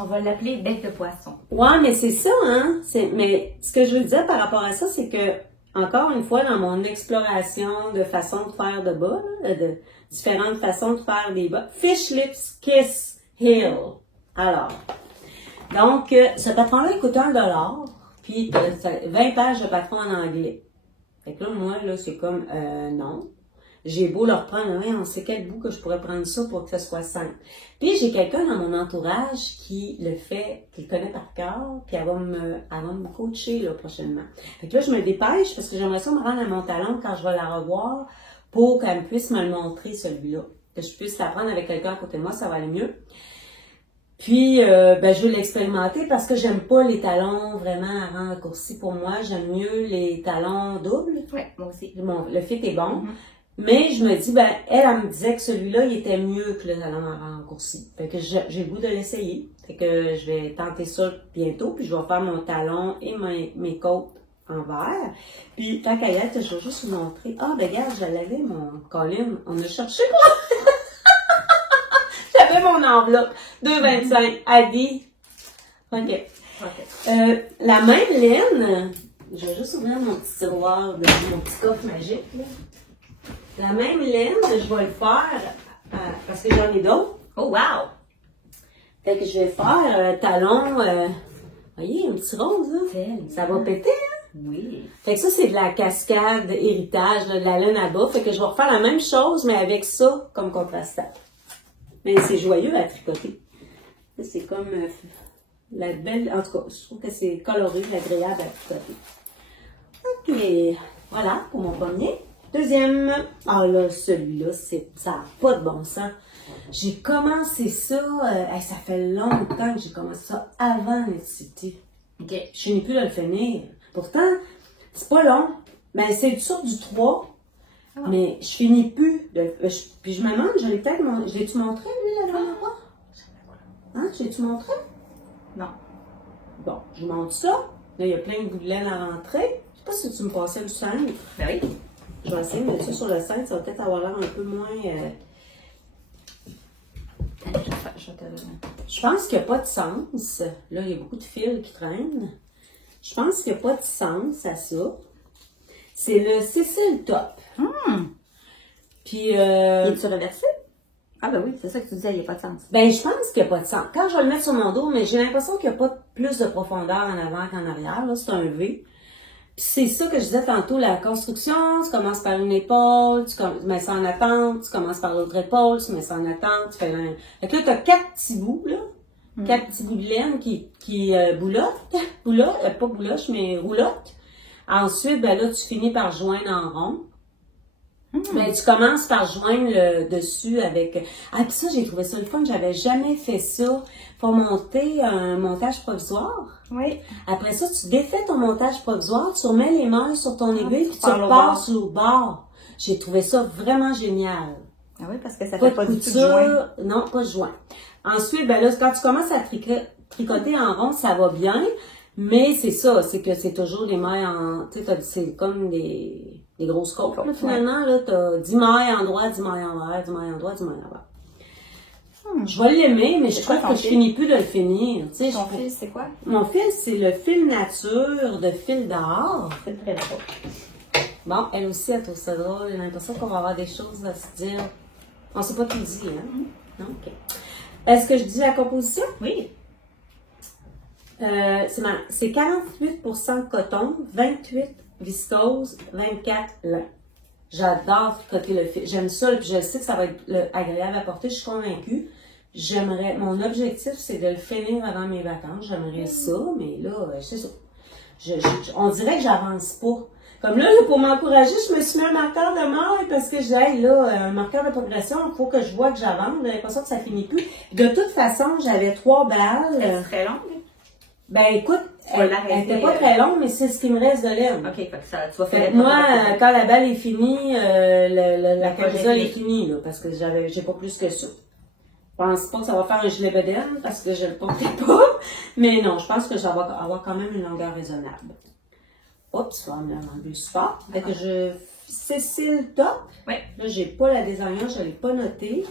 On va l'appeler bec de poisson. Ouais, mais c'est ça, hein. Mais ce que je veux dire par rapport à ça, c'est que, encore une fois, dans mon exploration de façon de faire de bas, là, de différentes façons de faire des bas, Fish Lips Kiss Hill. Alors, donc, ce patron-là coûte $1, puis 20 pages de patron en anglais. Fait que là, moi, là, c'est comme, non. J'ai beau leur prendre, on sait quel bout que je pourrais prendre ça pour que ça soit simple. Puis j'ai quelqu'un dans mon entourage qui le fait, qui le connaît par cœur, puis elle va me coacher là, prochainement. Fait que là, je me dépêche parce que j'aimerais ça me rendre à mon talon quand je vais la revoir pour qu'elle puisse me le montrer, celui-là. Que je puisse l'apprendre avec quelqu'un à côté de moi, ça va aller mieux. Puis, je veux l'expérimenter parce que j'aime pas les talons vraiment à rang raccourci pour moi. J'aime mieux les talons doubles. Oui, moi aussi. Le fit est bon. Mais je me dis, elle me disait que celui-là, il était mieux que le talon à rang raccourci. Fait que j'ai le goût de l'essayer. Fait que je vais tenter ça bientôt. Puis je vais faire mon talon et mes côtes en vert. Puis, tant qu'à y être, je vais juste vous montrer. Ah, regarde, je l'avais, mon Colin. On a cherché quoi? J'avais mon enveloppe. 2,25. Adi. OK. La même laine, je vais juste ouvrir mon petit tiroir de mon petit coffre magique, là. La même laine, je vais le faire parce que j'en ai d'autres. Oh, wow! Fait que je vais faire talon, voyez, un petit rose, là. Ça va péter, hein? Oui. Fait que ça, c'est de la cascade héritage, là, de la laine à bas. Fait que je vais refaire la même chose, mais avec ça comme contrastant. Mais c'est joyeux à tricoter. C'est comme la belle, en tout cas, je trouve que c'est coloré, agréable à tricoter. OK, voilà pour mon premier. Deuxième, là, celui-là, ça n'a pas de bon sens. J'ai commencé ça, ça fait longtemps que j'ai commencé ça avant l'électricité. OK. Je finis plus de le finir. Pourtant, c'est pas long. C'est sur du 3, mais je finis plus. Puis je me demande, je l'ai-tu montré, lui, la dernière fois? Hein, je l'ai-tu montré? Non. Bon, je vous montre ça. Là, il y a plein de bouts de laine à rentrer. Je sais pas si tu me passais le sein. Ben oui. Je vais essayer de mettre ça sur le sein, ça va peut-être avoir l'air un peu moins... Je pense qu'il n'y a pas de sens. Là, il y a beaucoup de fils qui traînent. Je pense qu'il n'y a pas de sens à ça. C'est le Cécile Top. Puis... Es-tu reversé? Ah ben oui, c'est ça que tu disais, il n'y a pas de sens. Je pense qu'il n'y a pas de sens. Quand je vais le mettre sur mon dos, mais j'ai l'impression qu'il n'y a pas plus de profondeur en avant qu'en arrière. Là, c'est un V. C'est ça que je disais tantôt, la construction, tu commences par une épaule, tu mets ça en attente, tu commences par l'autre épaule, tu mets ça en attente, tu fais là. Fait que là, tu as 4 petits bouts, là. 4 petits bouts de laine qui boulotte, pas bouloche, mais roulotte. Ensuite, là, tu finis par joindre en rond. Tu commences par joindre le dessus avec... Ah, puis ça, j'ai trouvé ça le fun, j'avais jamais fait ça. Faut monter un montage provisoire. Oui. Après ça, tu défais ton montage provisoire, tu remets les mains sur ton aiguille, puis tu repars sur le bord. J'ai trouvé ça vraiment génial. Ah oui, parce que ça fait pas du tout de joint. Non, pas de joint. Ensuite, là, quand tu commences à tricoter en rond, ça va bien, mais c'est ça, c'est que c'est toujours les mailles en... Tu sais, c'est comme des grosses côtes, là, finalement, là, t'as 10 mailles en droit, 10 mailles en vert, 10 mailles en droit, 10 mailles en vert. Je vais l'aimer, mais je crois que je finis plus de le finir. Tu sais, ton fil, c'est quoi? Mon fil, c'est le fil nature de fil d'or. C'est très beau. Bon, elle aussi, elle trouve ça drôle. J'ai l'impression qu'on va avoir des choses à se dire. On ne s'est pas tout dit, hein? Non? OK. Est-ce que je dis la composition? Oui. C'est 48% coton, 28 viscose, 24 lin. J'adore tricoter le fil. J'aime ça, puis je sais que ça va être agréable à porter, je suis convaincue. Mon objectif, c'est de le finir avant mes vacances. J'aimerais ça, mais là, c'est ça. On dirait que j'avance pas. Comme là, pour m'encourager, je me suis mis un marqueur de mort parce que j'ai un marqueur de progression. Il faut que je vois que j'avance. J'ai l'impression que ça finit plus. De toute façon, j'avais 3 balles. C'est très long. Écoute, vas Elle l'arrêter. était pas très longue, mais c'est ce qui me reste de laine. OK, fait que ça, tu vas Fait faire que moi, quand la balle est finie, la projet camisole est fini. finie, là, parce que j'ai pas plus que ça. Je pense pas que ça va faire un gilet bedaine, parce que je le portais pas. Mais non, je pense que ça va avoir quand même une longueur raisonnable. Oups, on va enlever le support. Fait que Cécile Top. Oui. Là, j'ai pas la designer, je l'ai pas notée.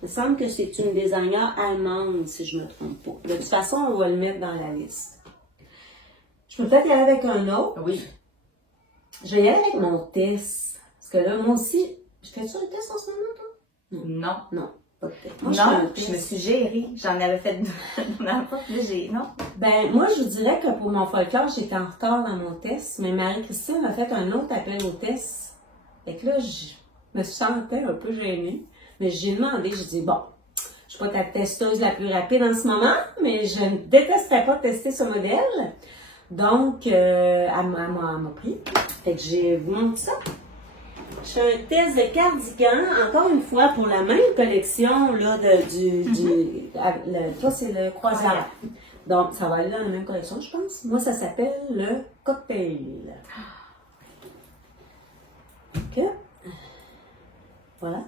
Il me semble que c'est une designer allemande, si je me trompe pas. De toute façon, on va le mettre dans la liste. Je peux peut-être y aller avec un autre. Oui. Je vais y aller avec mon test. Parce que là, moi aussi, je fais-tu un test en ce moment, toi? Non. Non, pas de test. Moi, Non, je fais un je me test. suis gérée. J'en avais fait deux dans la porte, là, non. Ben, moi, je vous dirais que pour mon folklore, j'étais en retard dans mon test, mais Marie-Christine m'a fait un autre appel au test. Fait que là, je me sentais un peu gênée. Mais j'ai demandé, j'ai dit, bon, je suis pas ta testeuse la plus rapide en ce moment, mais je ne détesterais pas tester ce modèle. Donc, elle m'a pris. Fait que j'ai vous montre ça. Je fais un test de cardigan, encore une fois, pour la même collection, là, toi, c'est le croisière. Donc, ça va aller dans la même collection, je pense. Moi, ça s'appelle le cocktail. OK. Voilà.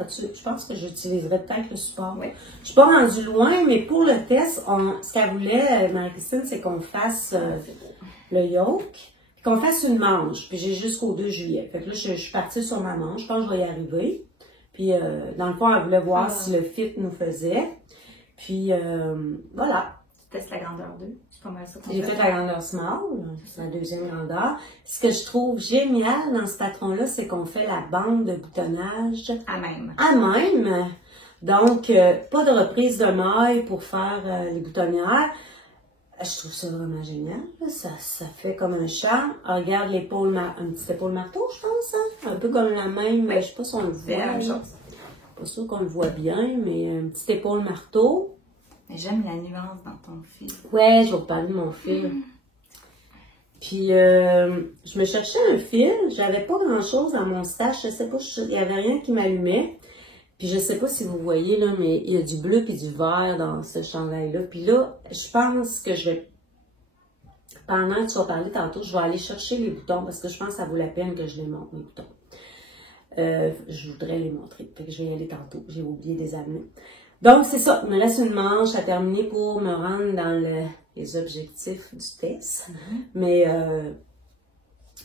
Je pense que j'utiliserai peut-être le support. Oui. Je suis pas rendue loin, mais pour le test, ce qu'elle voulait, Marie-Christine, c'est qu'on fasse le yoke, puis qu'on fasse une manche. Puis j'ai jusqu'au 2 juillet. Fait que là, je suis partie sur ma manche. Je pense que je vais y arriver. Puis, dans le fond, elle voulait voir si le fit nous faisait. Puis, voilà. Tu testes la grandeur 2. C'est pas mal ça. J'ai fait la grandeur small, c'est la deuxième grandeur. Ce que je trouve génial dans ce patron-là, c'est qu'on fait la bande de boutonnage à même. à même. Donc, pas de reprise de maille pour faire les boutonnières. Je trouve ça vraiment génial. Ça fait comme un charme. Regarde l'épaule, un petit épaule marteau, je pense. Hein? Un peu comme la même, je sais pas si on le voit. C'est la même chose. Pas sûr qu'on le voit bien, mais un petit épaule marteau. Mais j'aime la nuance dans ton fil. Ouais, je vais vous parler de mon fil. Puis, je me cherchais un fil. J'avais pas grand-chose dans mon stash. Je sais pas, il y avait rien qui m'allumait. Puis, je sais pas si vous voyez, là, mais il y a du bleu puis du vert dans ce chandail-là. Puis là, je pense que je vais, pendant que tu vas parler tantôt, je vais aller chercher les boutons parce que je pense que ça vaut la peine que je les montre, mes boutons. Je voudrais les montrer. Fait que je vais y aller tantôt. J'ai oublié de les amener. Donc, c'est ça. Il me reste une manche à terminer pour me rendre dans les objectifs du test. Mais,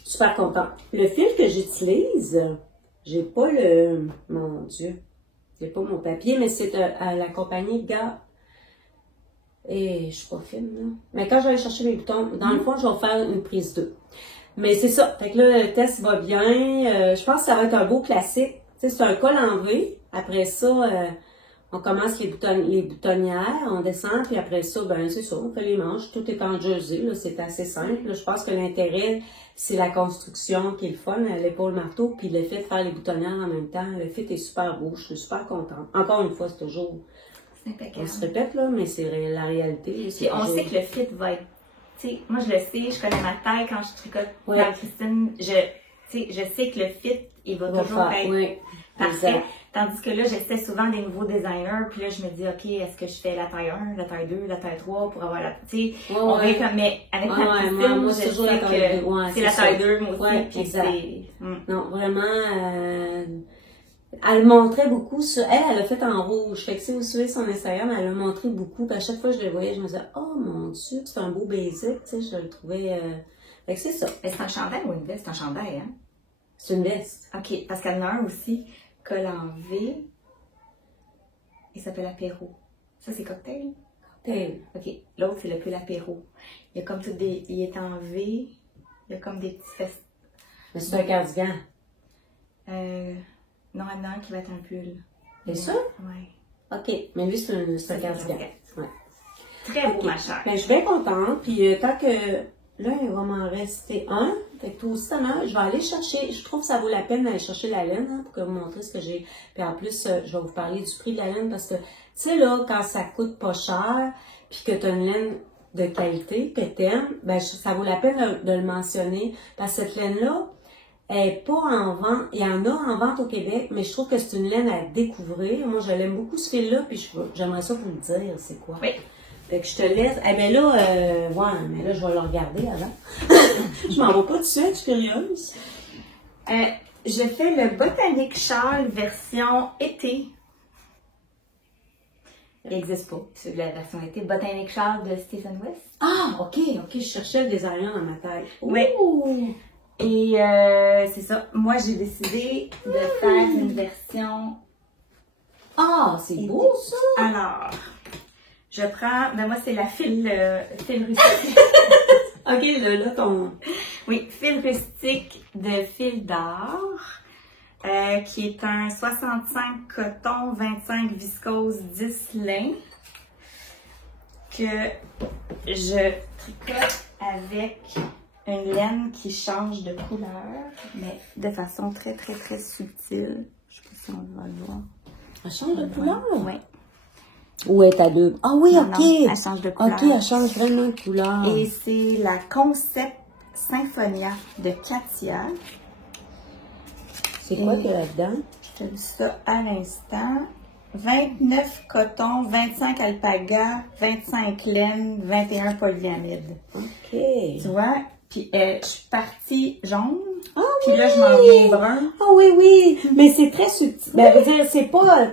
super contente. Le fil que j'utilise, j'ai pas mon Dieu, j'ai pas mon papier, mais c'est à la compagnie Gap. Et je suis pas fine, là. Mais quand je vais aller chercher mes boutons, dans le fond, je vais faire une prise 2. Mais c'est ça. Fait que là, le test va bien. Je pense que ça va être un beau classique. Tu sais, c'est un col en V. Après ça, on commence les boutonnières, on descend, puis après ça, ben c'est ça, on fait les manches. Tout est en jersey, là, c'est assez simple. Là, je pense que l'intérêt, c'est la construction qui est le fun, l'épaule marteau, puis le fait de faire les boutonnières en même temps. Le fit est super beau, je suis super contente. Encore une fois, c'est toujours... C'est impeccable. On se répète, là, mais c'est la réalité. Puis on sait que le fit va être... Tu sais, moi, je le sais, je connais ma taille quand je tricote Ouais. dans Christine. Je sais que le fit, il va toujours être oui, parfait. exact. Tandis que là, j'essaie souvent des nouveaux designers, puis là, je me dis, OK, est-ce que je fais la taille 1, la taille 2, la taille 3 pour avoir la... Tu sais, on va comme... Mais avec ma Christine, moi, je c'est toujours la sais taille 2. que Ouais, c'est la taille 2, moi aussi, Ouais, puis exact. c'est... Non, vraiment, elle montrait beaucoup sur... Elle a fait en rouge. Fait que si vous suivez son Instagram, elle a montré beaucoup. Puis à chaque fois que je le voyais, je me disais, oh mon Dieu, c'est un beau basic. Tu sais, je le trouvais... Fait que c'est ça. Mais c'est un chandail ou une veste? C'est un chandail, hein? C'est une veste. OK, parce qu'il y en a un aussi, col en V. Il s'appelle apéro. Ça, c'est cocktail? Cocktail. OK. L'autre, c'est le pull apéro. Il y a comme tout des... Il est en V. Il y a comme des petits festes. Mais c'est un cardigan. Non, il y en a un qui va être un pull. C'est ça? Oui. OK. Mais lui, c'est un cardigan. Ouais. Très beau, OK. ma chère. Ben, je suis bien contente. Puis tant que... Là, il va m'en rester un. Fait que tout ça, je vais aller chercher. Je trouve que ça vaut la peine d'aller chercher la laine, hein, pour vous montrer ce que j'ai. Puis en plus, je vais vous parler du prix de la laine parce que, tu sais, là, quand ça coûte pas cher, puis que tu as une laine de qualité que t'aimes, ben, ça vaut la peine de le mentionner. Parce que cette laine-là, elle n'est pas en vente. Il y en a en vente au Québec, mais je trouve que c'est une laine à découvrir. Moi, je l'aime beaucoup, ce fil-là, puis j'aimerais ça vous le dire, c'est quoi. Oui. Fait que je te laisse. Eh bien là, ouais, mais là, je vais le regarder avant. Je m'en vais pas tout de suite, je suis curieuse. Je fais le Botanic Shawl version été. Il n'existe pas. C'est la version été. Botanic Shawl de Stephen West. Ah, ok, je cherchais le designer dans ma tête. Oui. Ouh. Et c'est ça. Moi, j'ai décidé de faire une version. Ah, c'est beau ça! Alors, je prends. Ben moi, c'est la fil rustique. Ok, là, ton. Oui, fil rustique de fil d'or. Qui est un 65 coton, 25 viscose, 10 lin. Que je tricote avec une laine qui change de couleur, mais de façon très, très, très subtile. Je sais pas si on va le voir. Elle change de couleur? Oui. Où est ta deux? Ah oui, ok. Non, elle change de couleur. Ok, elle change vraiment de couleur. Et c'est la Concept Symphonia de Katia. C'est quoi qu'il y a là-dedans? Je te dis ça à l'instant. 29 coton, 25 alpaga, 25 laine, 21 polyamide. Ok. Tu vois? Puis je suis partie jaune. Ah Puis oui! là, je m'en viens brun. Ah oui, oui. Mais c'est très subtil. Ben, je veux dire, c'est pas,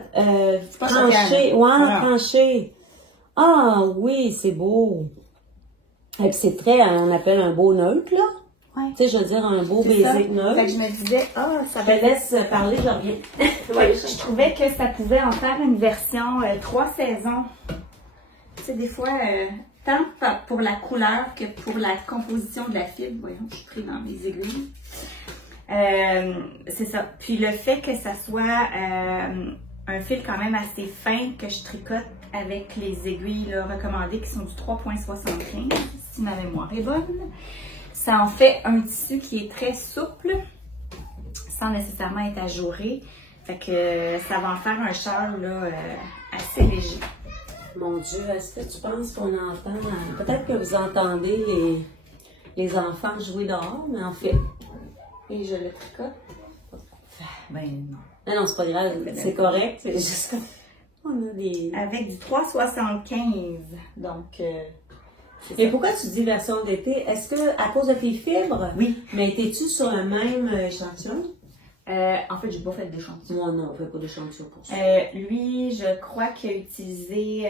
pas tranché. choquant. Ouais, Ah. tranché. Ah oui, c'est beau. Et puis c'est très, on appelle un beau neutre, là. Ouais. Tu sais, je veux dire, un beau C'est ça. basic neutre. Fait que je me disais, ça Je va te laisse parler, je reviens. Ouais, je trouvais que ça pouvait en faire une version 3 saisons. Tu sais, des fois, tant pour la couleur que pour la composition de la fibre. Voyons, je suis pris dans mes aiguilles. C'est ça. Puis le fait que ça soit un fil quand même assez fin que je tricote avec les aiguilles là, recommandées qui sont du 3,75 si ma mémoire est bonne. Ça en fait un tissu qui est très souple sans nécessairement être ajouré. Fait que ça va en faire un châle là, assez léger. Mon Dieu, est-ce que tu penses qu'on entend... Peut-être que vous entendez les enfants jouer dehors, mais en fait... Et je le tricote. Ben non. Non, c'est pas grave, c'est correct. C'est juste comme... On a des... Avec du 3,75. Donc... Mais pourquoi tu dis version d'été? Est-ce que à cause de tes fibres? Oui. Mais étais-tu sur le même échantillon? En fait, j'ai pas fait d'échantillon. Moi, non, on fait pas d'échantillon pour ça. Lui, je crois qu'il a utilisé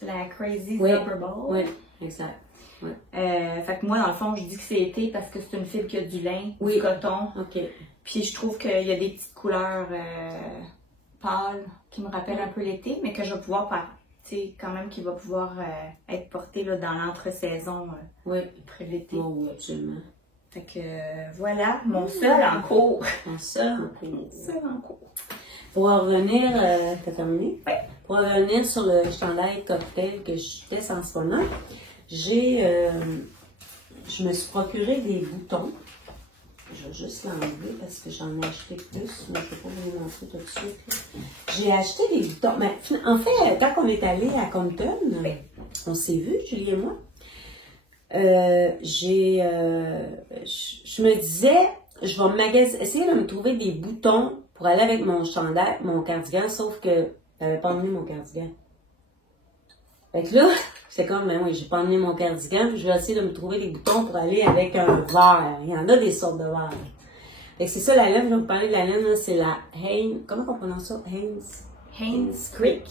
la Crazy Oui. Zipper Ball. Oui, exact. Ouais. Fait que moi, dans le fond, je dis que c'est été parce que c'est une fibre qui a du lin, Oui. du coton. OK. Puis je trouve qu'il y a des petites couleurs pâles qui me rappellent un peu l'été, mais que je vais pouvoir tu sais, quand même qui va pouvoir être porté là, dans l'entre-saison Oui. près de l'été. Oh, oui, absolument. Fait que voilà, mon seul en cours. En ça, en cours. Seul en cours. Pour revenir, t'as terminé? Oui. Pour revenir sur le chandail cocktail que je teste en ce moment, je me suis procuré des boutons. Je vais juste l'enlever parce que j'en ai acheté plus, mais je ne vais pas vous les montrer tout de suite. Là. J'ai acheté des boutons. Mais, en fait, quand on est allé à Compton, Oui. on s'est vus, Julie et moi. Je me disais, je vais essayer de me trouver des boutons pour aller avec mon chandail, mon cardigan, sauf que j'avais pas emmené mon cardigan. Fait que là, c'est comme, ben oui, j'ai pas emmené mon cardigan, puis je vais essayer de me trouver des boutons pour aller avec un verre. Il y en a des sortes de verres. Fait que c'est ça la laine, je vais vous parler de la laine, là, c'est la Hanes, comment on prononce ça? Haynes Creek.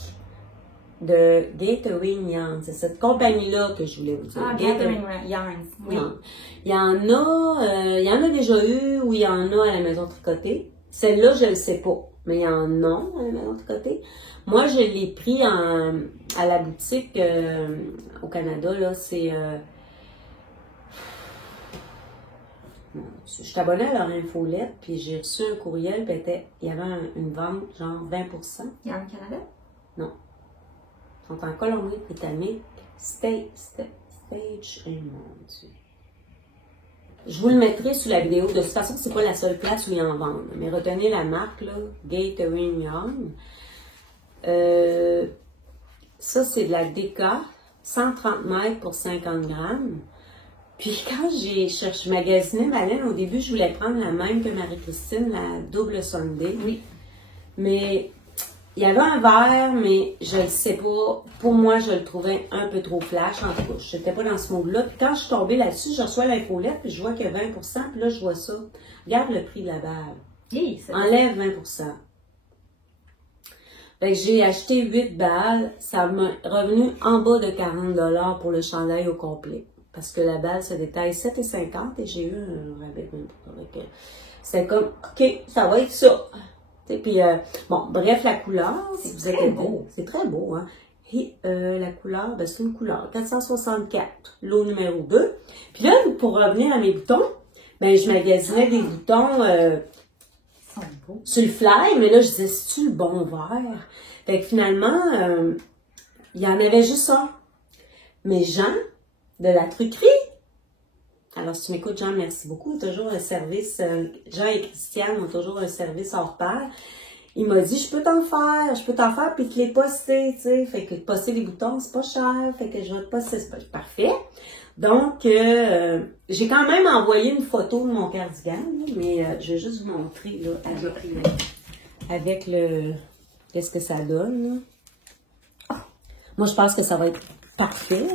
De Gathering Yarns. C'est cette compagnie-là que je voulais vous dire. Ah, Gathering Yarns. Oui. Non. Il y en a déjà eu ou il y en a à la maison tricotée. Celle-là, je ne le sais pas. Mais il y en a à la maison tricotée. Moi, je l'ai pris à la boutique au Canada. Là, c'est... je suis abonnée à leur infolette, puis j'ai reçu un courriel, puis il y avait une vente, genre 20%. Yarn Canada? Non. Ils sont en Colombie-Britannique. Stage. Mon Dieu. Je vous le mettrai sous la vidéo. De toute façon, c'est pas la seule place où ils en vendent. Mais retenez la marque, là. Gathering Yarn. Ça, c'est de la DK. 130 mètres pour 50 grammes. Puis quand je magasinais ma laine, au début, je voulais prendre la même que Marie-Christine, la double Sunday. Oui. Mais il y avait un vert, mais je ne sais pas. Pour moi, je le trouvais un peu trop flash. En tout cas, je n'étais pas dans ce mode-là. Puis quand je suis tombée là-dessus, je reçois l'infolette, puis je vois qu'il y a 20%, puis là, je vois ça. Regarde le prix de la balle. Hey, Enlève 20%. Fait que j'ai acheté 8 balles. Ça m'a revenu en bas de 40$ pour le chandail au complet. Parce que la balle se détaille 7,50 et j'ai eu un rabais même pas. C'était comme, OK, ça va être ça. Et puis, bon, bref, la couleur, si vous êtes beau, c'est très beau, hein. Et la couleur, ben, c'est une couleur 464, lot numéro 2. Puis là, pour revenir à mes boutons, ben, je magasinais des boutons sur le fly, mais là, je disais, c'est-tu le bon vert? Fait que finalement, il y en avait juste un. Mais Jean, de la truquerie, alors si tu m'écoutes, Jean, merci beaucoup, il y a toujours un service, Jean et Christiane ont toujours un service hors pair. Il m'a dit, je peux t'en faire, puis te les poster, tu sais. Fait que poster les boutons, c'est pas cher, fait que je vais te poster, c'est pas parfait. Donc, j'ai quand même envoyé une photo de mon cardigan, là, mais je vais juste vous montrer, là, avec le, qu'est-ce que ça donne, là. Oh. Moi, je pense que ça va être parfait, là.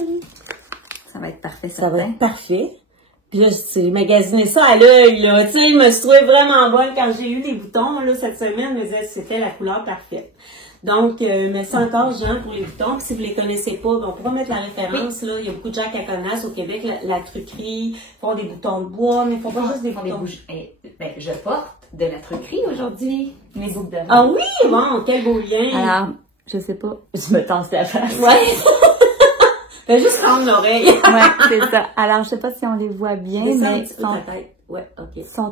Ça va être parfait, ça va être parfait. Puis là, j'ai magasiné ça à l'œil, là. Tu sais, il me suis trouvée vraiment bonne quand j'ai eu les boutons, là, cette semaine. Je me disais que c'était la couleur parfaite. Donc, merci encore, Jean, pour les boutons. Puis si vous les connaissez pas, on pourra mettre la référence, là. Il y a beaucoup de gens qui la connaissent au Québec, la truquerie. Ils font des boutons de bois, mais ils font pas juste des boutons. Ben, je porte de la truquerie aujourd'hui. Mes boucles de verre. Ah oui? Bon, quel beau lien. Alors, je sais pas. Je me tense la face. Ouais. Fais juste prendre l'oreille. Ouais, c'est ça. Alors, je sais pas si on les voit bien, mais sont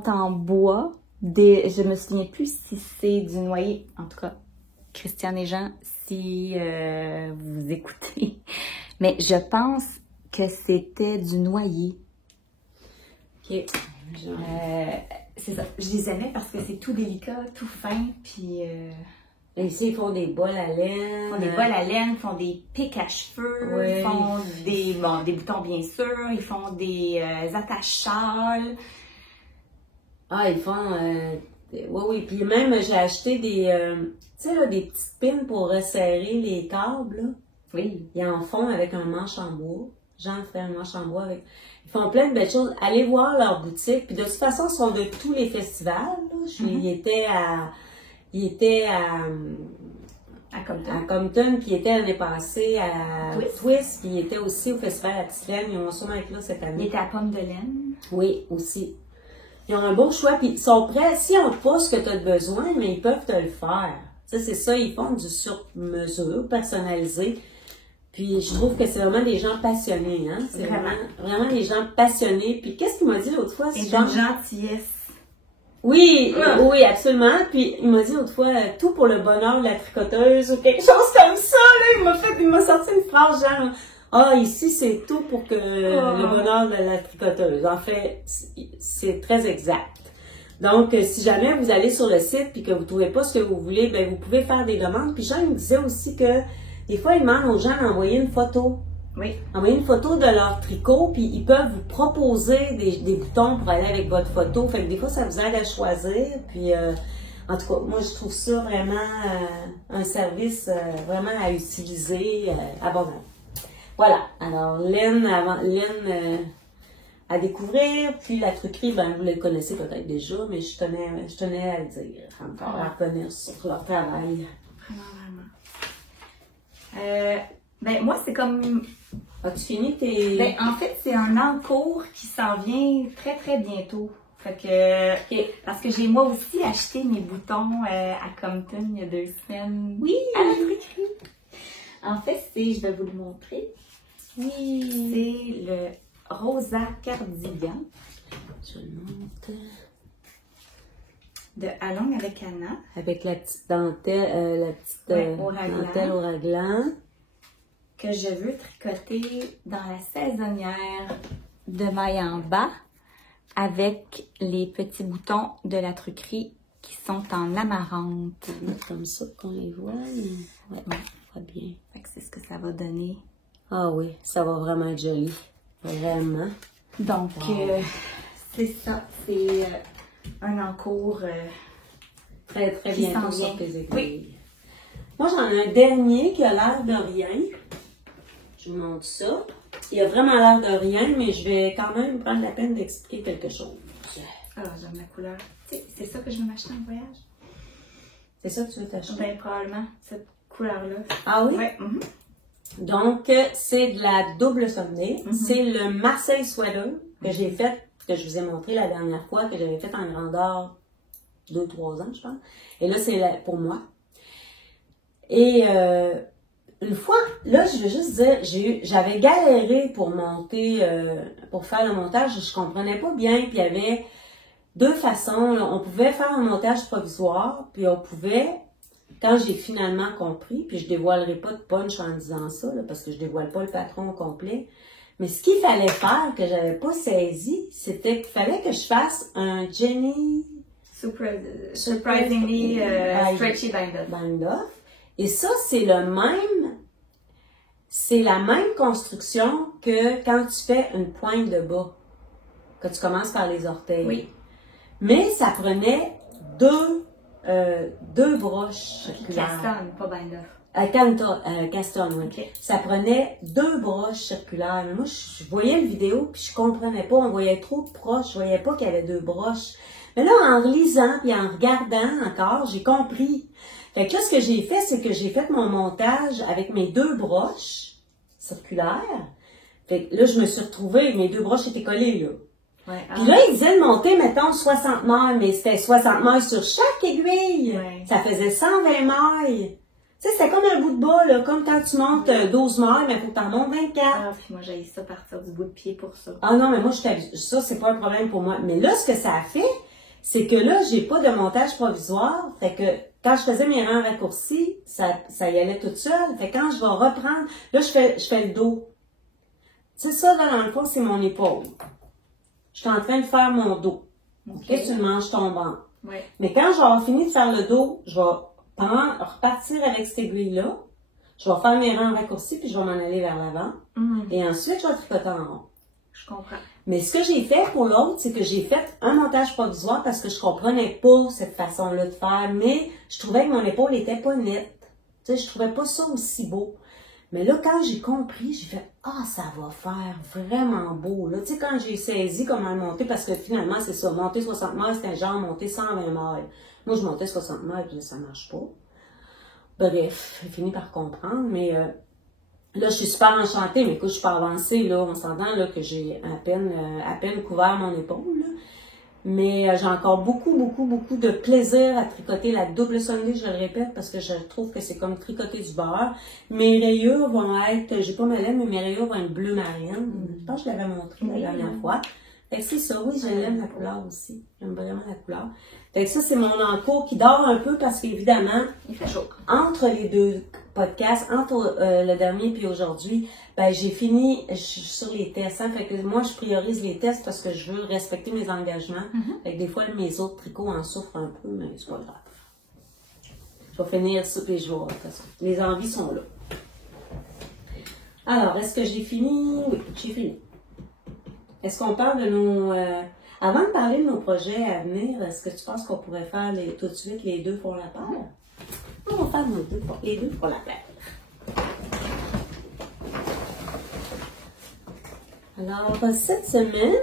en bois. Je me souviens plus si c'est du noyer. En tout cas, Christiane et Jean, si vous écoutez. Mais je pense que c'était du noyer. OK. C'est ça. Je les aimais parce que c'est tout délicat, tout fin, puis... Et ici, ils font des bols à laine. Ils font des bols à laine, ils font des pics à cheveux, oui. Ils font des boutons bien sûr, ils font des attaches-châles. Ah, ils font... oui. Puis même, j'ai acheté des... tu sais, là, des petites pins pour resserrer les câbles, là. Oui. Ils en font avec un manche en bois. Jean fait un manche en bois avec... Ils font plein de belles choses. Allez voir leur boutique. Puis de toute façon, ils sont de tous les festivals, là. Il était à Compton, puis il était l'année passée à Twist, puis il était aussi au Festival à Tiflaine. Ils vont sûrement être là cette année. Il était à Pomme de Laine. Oui, aussi. Ils ont un beau choix, puis ils sont prêts, s'ils n'ont pas ce que tu as besoin, mais ils peuvent te le faire. Ça, c'est ça, ils font du sur-mesure, personnalisé. Puis je trouve que c'est vraiment des gens passionnés, hein. C'est vraiment des gens passionnés. Puis qu'est-ce qu'il m'a dit l'autre fois? C'est une gentillesse. Oui, oui, absolument. Puis il m'a dit l'autre fois, tout pour le bonheur de la tricoteuse ou quelque chose comme ça, là. Il m'a sorti une phrase genre, ah, ici c'est tout pour que le bonheur de la tricoteuse. En fait, c'est très exact. Donc, si jamais vous allez sur le site puis que vous trouvez pas ce que vous voulez, ben vous pouvez faire des demandes. Puis Jean me disait aussi que des fois, ils demandent aux gens d'envoyer une photo. Oui. Envoyer une photo de leur tricot, puis ils peuvent vous proposer des boutons pour aller avec votre photo. Fait que des fois, ça vous aide à choisir. Puis, en tout cas, moi, je trouve ça vraiment un service vraiment à utiliser abondamment. Voilà. Alors, laine à découvrir. Puis, la truquerie, ben, vous le connaissez peut-être déjà, mais je tenais à le dire encore, à revenir sur leur travail. Vraiment. Ben, moi, c'est comme... As-tu fini tes... Ben, en fait, c'est un encours qui s'en vient très, très bientôt. Fait que... Parce que j'ai moi aussi acheté mes boutons à Compton il y a 2 semaines. Oui! À la truquerie. En fait, je vais vous le montrer. Oui! C'est le Rosa Cardigan. Je le montre. De Allons avec Anna. Avec la petite dentelle, dentelle au raglan. Que je veux tricoter dans la saisonnière de maille en bas avec les petits boutons de la truquerie qui sont en amarante. Comme ça qu'on les voit. Ouais, très bien. Fait que c'est ce que ça va donner. Ah oui, ça va vraiment être joli. Vraiment. Donc, c'est ça. C'est un encours très, très bien. Oui. Moi, j'en ai un dernier qui a l'air de rien. Je vous montre ça. Il a vraiment l'air de rien, mais je vais quand même prendre la peine d'expliquer quelque chose. Ah, j'aime la couleur. C'est ça que je vais m'acheter en voyage? C'est ça que tu veux t'acheter? Bien, probablement, cette couleur-là. Ah oui? Ouais. Donc, c'est de la double Sunday. C'est le Marseille Sweater que j'ai fait, que je vous ai montré la dernière fois, que j'avais fait en grandeur 2-3 ans, je pense. Et là, c'est pour moi. Et une fois, là, je veux juste dire, j'avais galéré pour monter, pour faire le montage, je comprenais pas bien, puis il y avait deux façons. Là. On pouvait faire un montage provisoire, puis on pouvait, quand j'ai finalement compris, puis je dévoilerai pas de punch en disant ça, là, parce que je dévoile pas le patron au complet, mais ce qu'il fallait faire, que j'avais pas saisi, c'était qu'il fallait que je fasse un Jenny... Surprisingly stretchy bind-off. Et ça, c'est la même construction que quand tu fais une pointe de bas, que tu commences par les orteils. Oui. Mais ça prenait deux broches circulaires. Caston, pas bind-off. Caston, oui. Okay. Ça prenait deux broches circulaires. Moi, je voyais la vidéo, puis je comprenais pas. On voyait trop de proches. Je voyais pas qu'il y avait deux broches. Mais là, en lisant puis en regardant encore, j'ai compris. Fait que là, ce que j'ai fait, c'est que j'ai fait mon montage avec mes deux broches circulaires. Fait que là, je me suis retrouvée, mes deux broches étaient collées, là. Ouais, Puis là, il disait de monter, mettons, 60 mailles, mais c'était 60 mailles sur chaque aiguille. Ouais. Ça faisait 120 mailles. Tu sais, c'était comme un bout de bas, là, comme quand tu montes 12 mailles, mais il faut que t'en montes 24. Ah, puis moi, j'ai ça partir du bout de pied pour ça. Ah non, mais moi, ça, c'est pas un problème pour moi. Mais là, ce que ça a fait, c'est que là, j'ai pas de montage provisoire. Fait que quand je faisais mes rangs raccourcis, ça y allait toute seule. Fait que quand je vais reprendre, là, je fais le dos. Tu sais, ça, là, dans le fond, c'est mon épaule. Je suis en train de faire mon dos. Okay. Tu le manges ton ventre. Ouais. Mais quand j'aurai fini de faire le dos, je vais repartir avec cette aiguille-là. Je vais faire mes rangs raccourcis, puis je vais m'en aller vers l'avant. Et ensuite, je vais tricoter en rond. Je comprends. Mais ce que j'ai fait pour l'autre, c'est que j'ai fait un montage provisoire parce que je comprenais pas cette façon-là de faire, mais je trouvais que mon épaule était pas nette. Tu sais, je trouvais pas ça aussi beau. Mais là, quand j'ai compris, j'ai fait « Ah, ça va faire vraiment beau! » Là, tu sais, quand j'ai saisi comment le monter, parce que finalement, c'est ça, monter 60 mailles, c'était genre monter 120 mailles. Moi, je montais 60 mailles, puis ça marche pas. Bref, j'ai fini par comprendre, mais là, je suis super enchantée, mais écoute, je suis pas avancée, là, on s'entend, là, que j'ai à peine couvert mon épaule, là. Mais j'ai encore beaucoup de plaisir à tricoter la double Sunday, je le répète, parce que je trouve que c'est comme tricoter du beurre. Mes rayures vont être, j'ai pas ma laine, mais mes rayures vont être bleu marine. Je pense que je l'avais montré la dernière fois. Fait que c'est ça, oui, j'aime la couleur aussi. J'aime vraiment la couleur. Fait que ça, c'est mon encours qui dort un peu parce qu'évidemment, il fait chaud. Entre les deux podcasts, entre le dernier puis aujourd'hui, ben j'ai fini, je suis sur les tests. Hein, fait que moi, je priorise les tests parce que je veux respecter mes engagements. Fait que des fois, mes autres tricots en souffrent un peu, mais c'est pas grave. Je vais finir ça puis je vais, de toute façon. Les envies sont là. Alors, est-ce que j'ai fini? Oui, j'ai fini. Est-ce qu'on parle de nos... Avant de parler de nos projets à venir, est-ce que tu penses qu'on pourrait faire tout de suite les deux pour la paire? On va faire les deux pour la paire. Alors, cette semaine,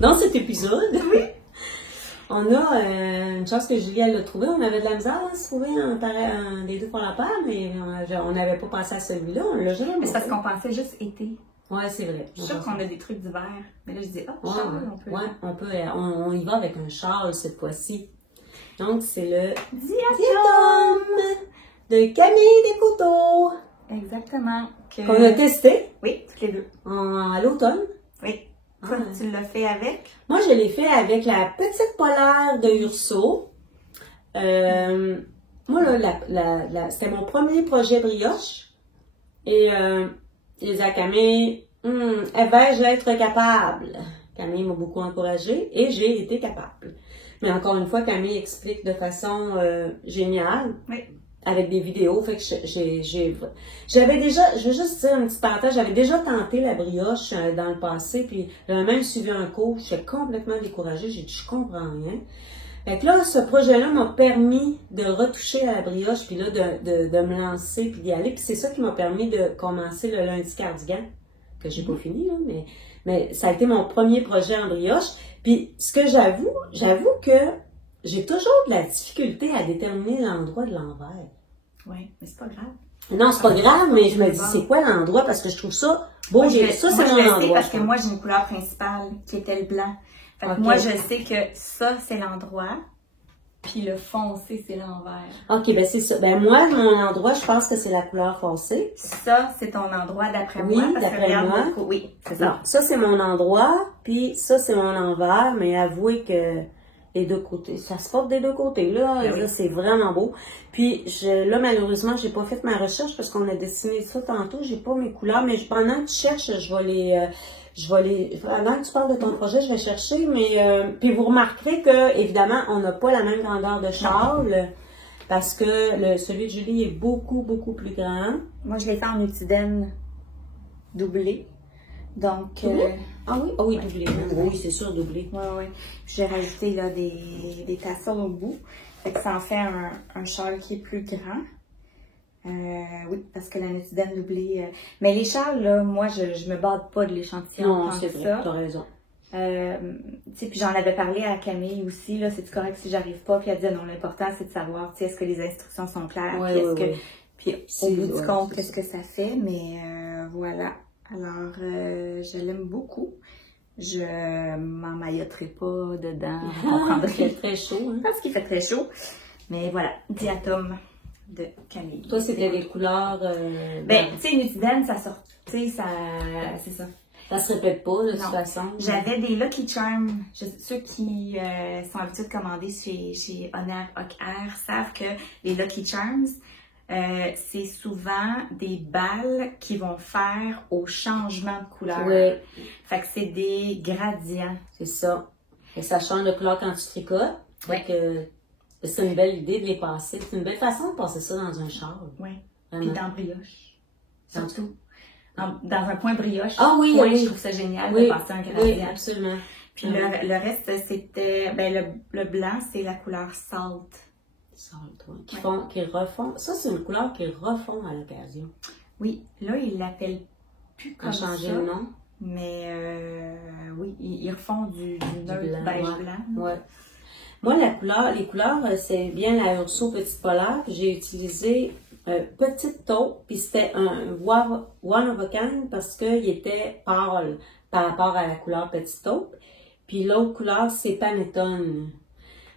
dans cet épisode, oui, on a une chance que Julie elle l'a trouvé. On avait de la misère à se trouver un des deux pour la paire, mais on n'avait pas pensé à celui-là. On l'a jamais. Mais c'est parce qu'on pensait juste été. Ouais, c'est vrai. Je suis sûre qu'on a des trucs d'hiver. Mais là, je dis, Charles, on peut. Ouais, on y va avec un Charles cette fois-ci. Donc, c'est le Diatom de Camille Descoteaux. Exactement. Qu'on a testé. Oui, toutes les deux. À l'automne. Oui. Toi, tu l'as fait avec? Moi, je l'ai fait avec la petite polaire de Urso. Moi, là, c'était mon premier projet brioche. Et je disais à Camille, vais-je être capable? Camille m'a beaucoup encouragée et j'ai été capable. Mais encore une fois, Camille explique de façon géniale. Oui. Avec des vidéos, fait que j'avais déjà, je veux juste dire un petit parenthèse, j'avais déjà tenté la brioche dans le passé, puis j'avais même suivi un cours, j'étais complètement découragée, j'ai dit je comprends rien. Fait que là, ce projet-là m'a permis de retoucher à la brioche, puis là, de me lancer, puis d'y aller. Puis c'est ça qui m'a permis de commencer le lundi cardigan, que j'ai pas fini, là, mais ça a été mon premier projet en brioche. Puis ce que j'avoue que j'ai toujours de la difficulté à déterminer l'endroit de l'envers. Oui, mais c'est pas grave. Non, c'est pas grave, mais je me dis, c'est quoi l'endroit? Parce que je trouve ça beau. Ça, c'est mon endroit. Parce que moi, j'ai une couleur principale qui était le blanc. Fait que moi, je sais que ça, c'est l'endroit. Puis le foncé, c'est l'envers. OK, ben c'est ça. Ben moi, mon endroit, je pense que c'est la couleur foncée. Ça, c'est ton endroit d'après moi. Oui, d'après moi. Oui, c'est ça. Non, ça, c'est mon endroit, puis ça, c'est mon envers, mais avouez que les deux côtés, ça se porte des deux côtés, là. Oui. Là, c'est vraiment beau. Puis là, malheureusement, j'ai pas fait ma recherche parce qu'on a dessiné ça tantôt. J'ai pas mes couleurs, mais pendant que tu cherches, je vais les... Avant que tu parles de ton projet, je vais chercher, mais puis vous remarquerez que, évidemment, on n'a pas la même grandeur de châle, parce que celui de Julie est beaucoup, beaucoup plus grand. Moi, je l'ai fait en utidène doublé. Donc, Ah oui? Ah oui, doublé. Oui, c'est sûr, doublé. Oui. J'ai rajouté là des tassels au bout. Fait que ça en fait un châle qui est plus grand. Oui, parce que la nutidène doublée. Mais les châles, là, moi, je me bade pas de l'échantillon. Non, c'est vrai, t'as raison. Tu sais, puis j'en avais parlé à Camille aussi, là, c'est correct si j'arrive pas, puis elle dit non, l'important c'est de savoir, tu sais, est-ce que les instructions sont claires, Oui, puis est-ce que, puis au bout du compte, c'est qu'est-ce que ça fait, mais voilà. Alors, je l'aime beaucoup. Je m'emmailloterai pas dedans. Il fait très chaud, hein? Parce qu'il fait très chaud. Mais voilà, Diatom de Camille. Toi, c'était des couleurs... Ben, tu sais, Nutidène, ça sort, tu sais, ça, c'est ça. Ça se répète pas, de toute façon. J'avais des Lucky Charms. Ceux qui sont habitués de commander chez Honor Air savent que les Lucky Charms, c'est souvent des balles qui vont faire au changement de couleur. Oui. Fait que c'est des gradients. C'est ça. Et ça change de couleur quand tu tricotes. Ouais. C'est une belle idée de les passer. C'est une belle façon de passer ça dans un châle. Oui. Vraiment. Puis dans brioche. Surtout. Dans un point brioche. Ah oui, point, oui. Je trouve ça génial de passer un gradient. Oui, absolument. Puis le reste, c'était... Ben, le blanc, c'est la couleur salt. Qui refont. Ça, c'est une couleur qu'ils refont à l'occasion. Oui, là, ils l'appellent plus comme ça. Changer le nom. Mais oui, ils refont du neutre beige blanc. Ouais. Moi, les couleurs, c'est bien la Urso Petite Polaire. J'ai utilisé Petite Taupe, puis c'était un one of a kind parce qu'il était pâle par rapport à la couleur Petite Taupe. Puis l'autre couleur, c'est Panettone.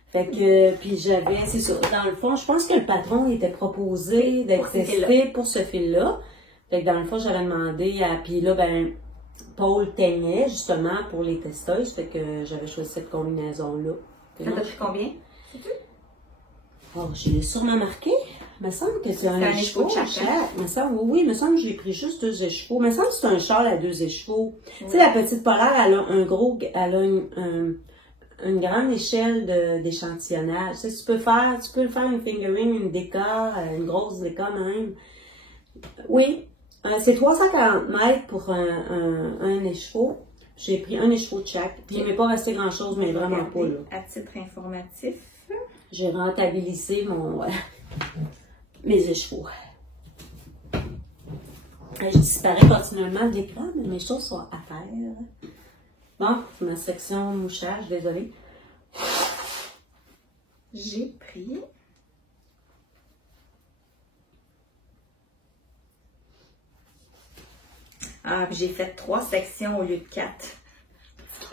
Fait que, puis c'est ça, dans le fond, je pense que le patron était proposé d'être testé pour ce fil-là. Fait que dans le fond, j'avais demandé puis là, ben, Paul teignait justement pour les testeuses, fait que j'avais choisi cette combinaison-là. Ça t'a pris combien? Oh, je l'ai sûrement marqué. Il me semble que c'est un écheveau. Il me semble que j'ai pris juste 2 écheveaux. Il me semble que c'est un châle à 2 écheveaux. Oui. Tu sais, la petite polaire, elle a une grande échelle d'échantillonnage. Tu sais, tu peux le faire une fingering, une déca, une grosse déca même. Oui, c'est 340 mètres pour un écheveau. J'ai pris un écheveau de chaque. Puis il m'est pas resté grand-chose, mais vraiment pas, là. À titre informatif, j'ai rentabilisé mes écheveaux. Je disparais continuellement de l'écran, mais mes choses sont à faire. Bon, c'est ma section mouchage, désolée. J'ai pris... Ah, puis j'ai fait 3 sections au lieu de 4.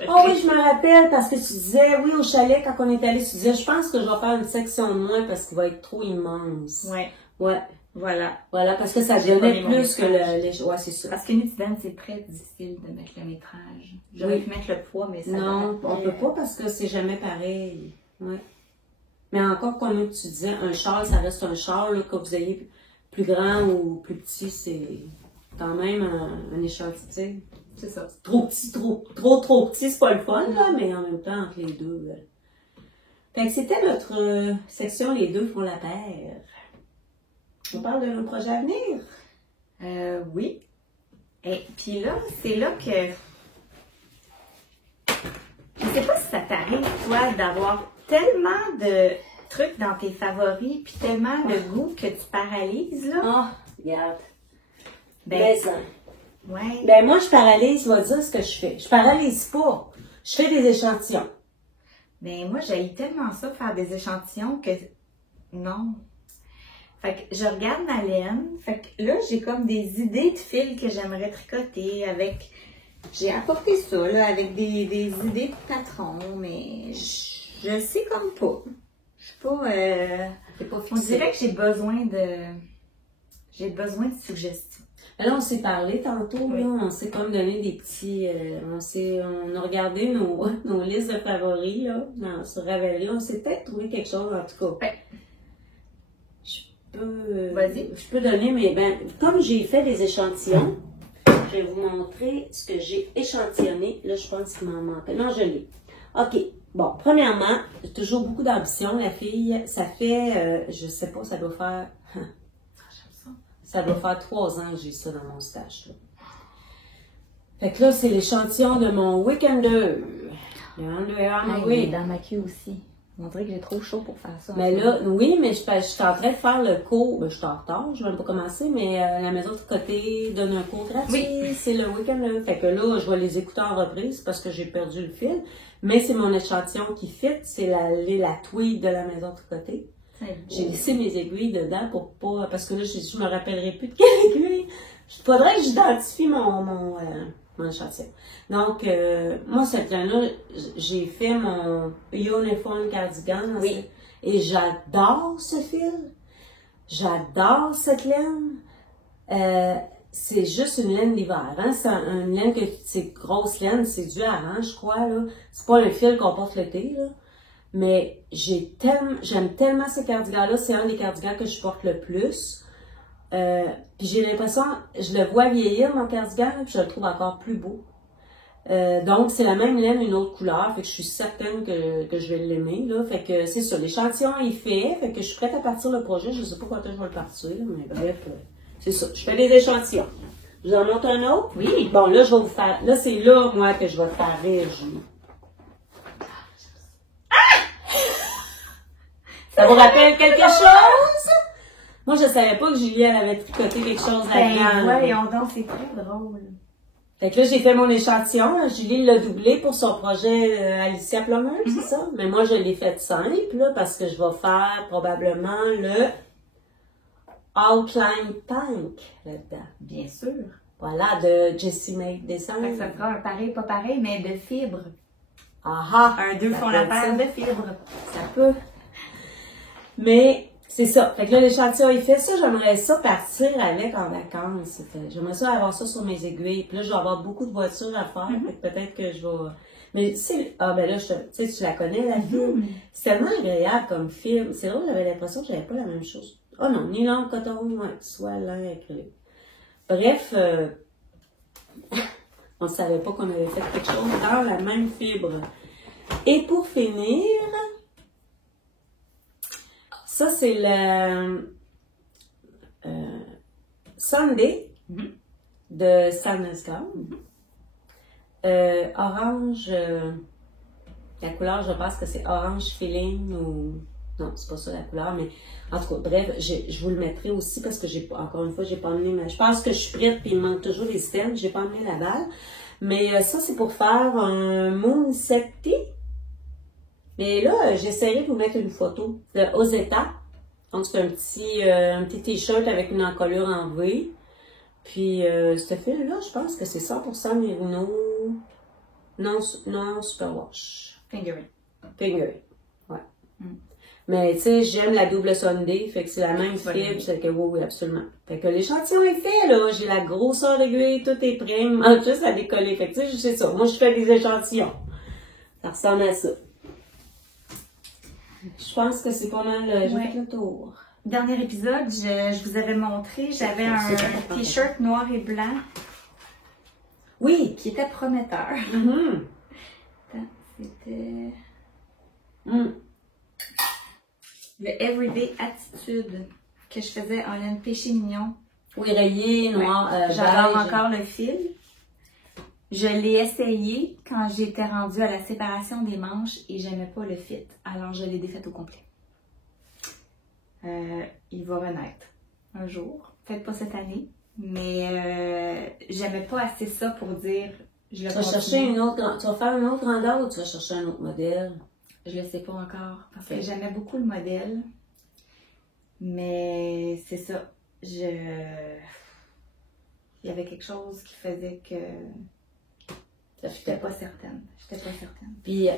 Oh oui, je me rappelle, parce que tu disais, oui, au chalet, quand on est allé, tu disais, je pense que je vais faire une section de moins parce qu'il va être trop immense. Ouais. Ouais. Voilà. Voilà, parce que ça donnait plus que les... Ouais, c'est ça. Parce que Nutidène, c'est très difficile de mettre le métrage. J'aurais pu mettre le poids, mais ça... Non, on peut pas parce que c'est jamais pareil. Ouais. Mais encore, comme tu disais, un châle, ça reste un châle, là, que vous ayez plus grand ou plus petit, c'est quand même un échantillon. C'est ça. Trop petit, trop petit, c'est pas le fun, là, mais en même temps, entre les deux. Fait que c'était notre section Les deux font la paire. On parle de nos projets à venir. Oui. Et puis là, c'est là que... Je sais pas si ça t'arrive, toi, d'avoir tellement de trucs dans tes favoris, puis tellement de goût que tu paralyses, là. Ah, regarde. Ben, ça. ouais. Ben, moi, je paralyse, je vais dire ce que je fais. Je paralyse pas. Je fais des échantillons. Ben, moi, j'aime tellement ça, faire des échantillons, que non. Fait que je regarde ma laine. Fait que là, j'ai comme des idées de fils que j'aimerais tricoter avec... J'ai apporté ça, là, avec des idées de patrons, mais je sais comme pas. Je suis pas... C'est pas On dirait que j'ai besoin de suggestions. Là, on s'est parlé tantôt, Oui. là, on s'est comme donné des petits... on a regardé nos listes de favoris, là, sur Ravelry. On s'est peut-être trouvé quelque chose, en tout cas. Ouais. Vas-y. Je peux donner, mais ben, comme j'ai fait des échantillons, je vais vous montrer ce que j'ai échantillonné. Là, je pense qu'il m'en manque. Non, je l'ai. OK. Bon, premièrement, j'ai toujours beaucoup d'ambition, la fille. Ça fait, je sais pas, ça doit faire... Ça doit faire 3 ans que j'ai ça dans mon stage, là. Fait que là, c'est l'échantillon de mon Weekender. Oui, dans ma queue aussi. On dirait que j'ai trop chaud pour faire ça. Mais là, oui, mais je suis en train de faire le cours. Ben, je suis en retard, je vais même pas commencer, mais la maison de côté donne un cours gratuit. Oui. C'est le week-end. Fait que là, je vais les écouter en reprise parce que j'ai perdu le fil. Mais c'est mon échantillon qui fit. C'est la tweed de la maison de côté. J'ai laissé mes aiguilles dedans pour pas... Parce que là, je me rappellerai plus de quelle aiguille. Il faudrait que j'identifie mon échantillon. Donc, moi, cette laine-là, j'ai fait mon Uniform Cardigan. Oui. Et j'adore ce fil. J'adore cette laine. C'est juste une laine d'hiver. Hein? C'est une laine c'est grosse laine, c'est du hareng, je crois. Là. C'est pas un fil qu'on porte l'été, là. Mais j'aime tellement ce cardigan-là. C'est un des cardigans que je porte le plus. Puis j'ai l'impression, je le vois vieillir, mon cardigan, puis je le trouve encore plus beau. Donc, c'est la même laine, une autre couleur. Fait que je suis certaine que je vais l'aimer, là. Fait que c'est ça. L'échantillon est fait. Fait que je suis prête à partir le projet. Je sais pas quand je vais le partir, mais bref, c'est ça. Je fais des échantillons. Je vous en montre un autre? Oui. Bon, là, je vais vous faire... Là, c'est là, moi, que je vais te faire rire, Julie. Ça vous rappelle quelque chose? Moi, je savais pas que Julie, elle avait tricoté quelque chose là-dedans. Voyons donc, c'est très drôle. Fait que là, j'ai fait mon échantillon. Là. Julie l'a doublé pour son projet Alicia Plummer, c'est ça? Mais moi, je l'ai fait simple, là, parce que je vais faire probablement le Outline Pink là-dedans. Bien sûr. Voilà, de Jessie Make Design. Fait que ça fera un pareil, pas pareil, mais de fibres. Ah ah! Un deux font la paire de fibres. Ça peut. Mais c'est ça. Fait que là, l'échantillon est fait. Ça, j'aimerais ça partir avec en vacances. J'aimerais ça avoir ça sur mes aiguilles. Puis là, je vais avoir beaucoup de voitures à faire. Fait que peut-être que je vais... Mais c'est... Ah, ben là, tu sais, tu la connais, la film. C'est tellement agréable comme film. C'est drôle, j'avais l'impression que j'avais pas la même chose. Oh non, nylon, coton, ouais, soit lin, acrylique. Bref, on ne savait pas qu'on avait fait quelque chose dans la même fibre. Et pour finir... Ça, c'est le Sunday de Sadness Gum. Orange, la couleur, je pense que c'est orange feeling ou... Non, c'est pas ça la couleur, mais en tout cas, bref, je vous le mettrai aussi parce que encore une fois, j'ai pas emmené je pense que je suis prête puis il me manque toujours les stems, j'ai pas emmené la balle. Mais ça, c'est pour faire un Moon Septi. Mais là, j'essaierai de vous mettre une photo de Ozeta. Donc, c'est un petit t-shirt avec une encolure en V. Puis, ce fil-là, je pense que c'est 100% Merino. Non, Superwash. Fingering. Fingering, ouais. Mais, tu sais, j'aime la double Sunday. Fait que c'est la même fibre. C'est que oui, absolument. Fait que l'échantillon est fait, là. J'ai la grosseur d'aiguille, tout est prêt. Il manque juste à décoller. Fait que, tu sais, c'est ça. Moi, je fais des échantillons. Ça ressemble à ça. Je pense que c'est pas mal, j'ai fait le tour. Dernier épisode, je vous avais montré, j'avais un t-shirt noir et blanc. Oui. Qui était prometteur. Attends, c'était... Le Everyday Attitude que je faisais en laine péché mignon. Oui, rayé, noir, J'adore encore le fil. Je l'ai essayé quand j'étais rendue à la séparation des manches et j'aimais pas le fit. Alors, je l'ai défait au complet. Il va renaître un jour. Peut-être pas cette année, mais j'aimais pas assez ça pour dire je le Tu vas chercher une autre, tu vas faire une autre grandeur ou tu vas chercher un autre modèle? Je le sais pas encore parce que j'aimais beaucoup le modèle. Mais c'est ça. Il y avait quelque chose qui faisait que j'étais pas certaine. Puis,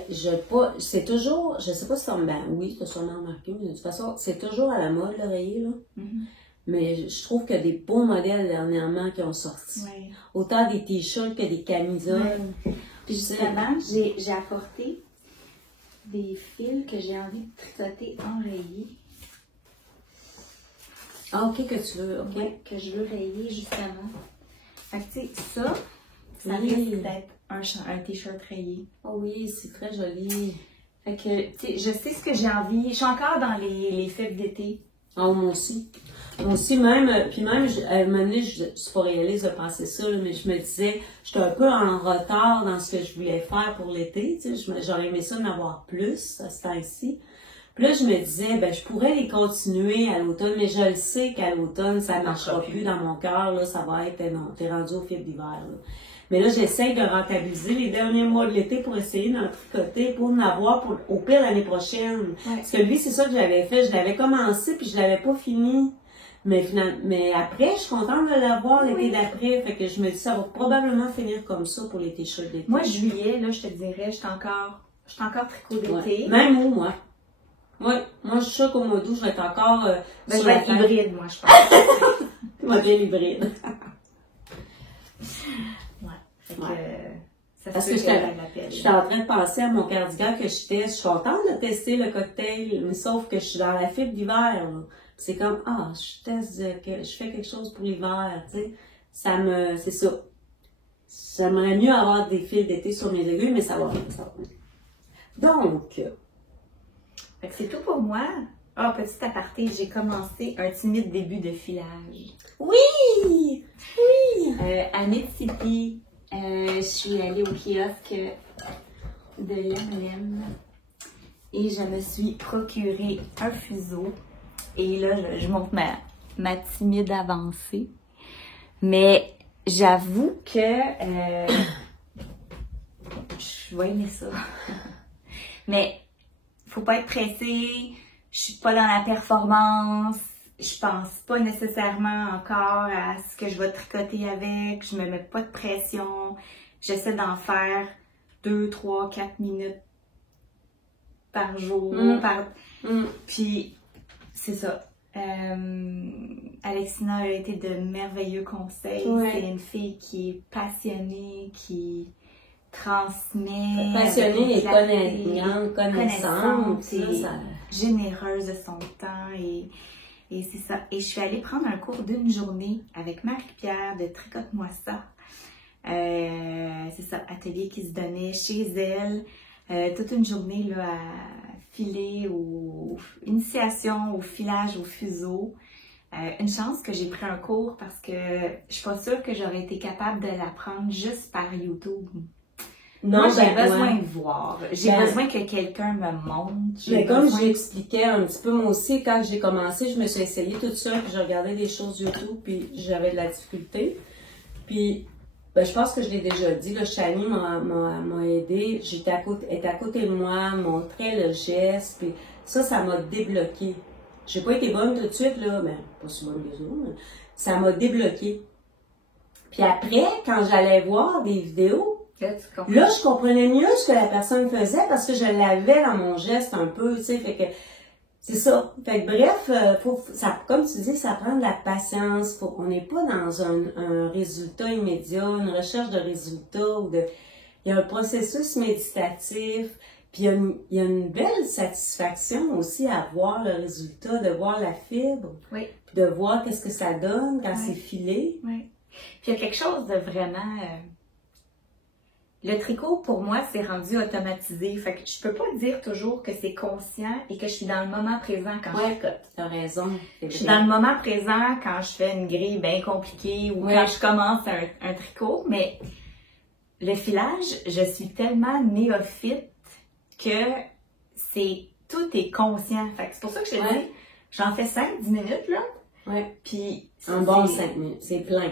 c'est toujours, je sais pas si oui, tu as sûrement remarqué, mais de toute façon, c'est toujours à la mode, l'oreiller, là. Mm-hmm. Mais je trouve qu'il y a des beaux modèles dernièrement qui ont sorti. Oui. Autant des t-shirts que des camisoles. Oui. Puis justement, j'ai apporté des fils que j'ai envie de tricoter enrayés. Ah, ok, que tu veux, ok. Ouais, que je veux rayer, justement. Fait que, tu sais, ça oui. risque d'être un t-shirt rayé. Oh oui, c'est très joli. Fait que, tu sais, je sais ce que j'ai envie. Je suis encore dans les fêtes d'été. Oh, moi aussi. Moi aussi, même, puis même, à un moment donné, c'est pas réaliste de penser ça, là, mais je me disais, j'étais un peu en retard dans ce que je voulais faire pour l'été, tu sais, j'aurais aimé ça d'en avoir plus à ce temps-ci. Puis là, je me disais, ben, je pourrais les continuer à l'automne, mais je le sais qu'à l'automne, ça ne marchera plus dans mon cœur, là, ça va être, non, t'es rendu au fil d'hiver, là. Mais là, j'essaie de rentabiliser les derniers mois de l'été pour essayer d'en tricoter, pour en avoir au pire l'année prochaine. Ouais. Parce que lui, c'est ça que j'avais fait. Je l'avais commencé, puis je l'avais pas fini. Mais après, je suis contente de l'avoir l'été d'après. Fait que je me dis, ça va probablement finir comme ça pour les t-shirts d'été. Moi, juillet, là, je te dirais, je suis encore tricot d'été. Ouais. Même où, moi. Oui, moi, je suis sûre qu'au mois d'août, je vais être encore... je vais être hybride, moi, je pense. Modèle hybride. Parce que j'étais en train de penser à mon cardigan que je teste. Je suis contente de tester le cocktail, mais sauf que je suis dans la fibre d'hiver. C'est comme, je teste, je fais quelque chose pour l'hiver, tu sais. C'est ça. J'aimerais mieux avoir des fils d'été sur mes aiguilles, mais ça va bien, ça va bien. Donc. Fait que c'est tout pour moi. Petit aparté, j'ai commencé un timide début de filage. Oui! Oui! À Mid-City, je suis allée au kiosque de l'M&M et je me suis procuré un fuseau. Et là, je montre ma timide avancée. Mais j'avoue que je vais aimer ça. Mais faut pas être pressé. Je suis pas dans la performance. Je pense pas nécessairement encore à ce que je vais tricoter avec. Je me mets pas de pression. J'essaie d'en faire 2, 3, 4 minutes par jour. Puis, c'est ça. Alexina a été de merveilleux conseils. Ouais. C'est une fille qui est passionnée, qui transmet. Passionnée et connaissante. Généreuse de son temps et c'est ça. Et je suis allée prendre un cours d'une journée avec Marie-Pierre de Tricote-moi ça. C'est ça, atelier qui se donnait chez elle. Toute une journée là, à filer initiation au filage au fuseau. Une chance que j'ai pris un cours parce que je suis pas sûre que j'aurais été capable de l'apprendre juste par YouTube. Non, j'ai besoin de voir. J'ai besoin que quelqu'un me montre. Mais comme j'expliquais un petit peu, moi aussi, quand j'ai commencé, je me suis essayée toute seule, puis je regardais des choses YouTube, puis j'avais de la difficulté. Puis, je pense que je l'ai déjà dit, là, Chani m'a aidée. Elle était à côté de moi, montrait le geste, puis ça m'a débloqué. J'ai pas été bonne tout de suite, là, mais pas si bonne que ça, mais ça m'a débloqué. Puis après, quand j'allais voir des vidéos, là, je comprenais mieux ce que la personne faisait parce que je l'avais dans mon geste un peu, tu sais, fait que c'est ça. Fait que bref, comme tu dis, ça prend de la patience. On n'est pas dans un résultat immédiat, une recherche de résultats il y a un processus méditatif, puis il y a une belle satisfaction aussi à voir le résultat, de voir la fibre, oui. Puis de voir qu'est-ce que ça donne quand c'est filé. Oui. Puis il y a quelque chose de vraiment... Le tricot, pour moi, c'est rendu automatisé. Fait que je peux pas dire toujours que c'est conscient et que je suis dans le moment présent quand je tricote. T'as raison. Je suis dans le moment présent quand je fais une grille bien compliquée ou quand je commence un tricot, mais Le filage, je suis tellement néophyte que tout est conscient. Fait que c'est pour ça que je te dis, j'en fais 5-10 minutes, là. Ouais. Puis, un bon 5 minutes, c'est plein.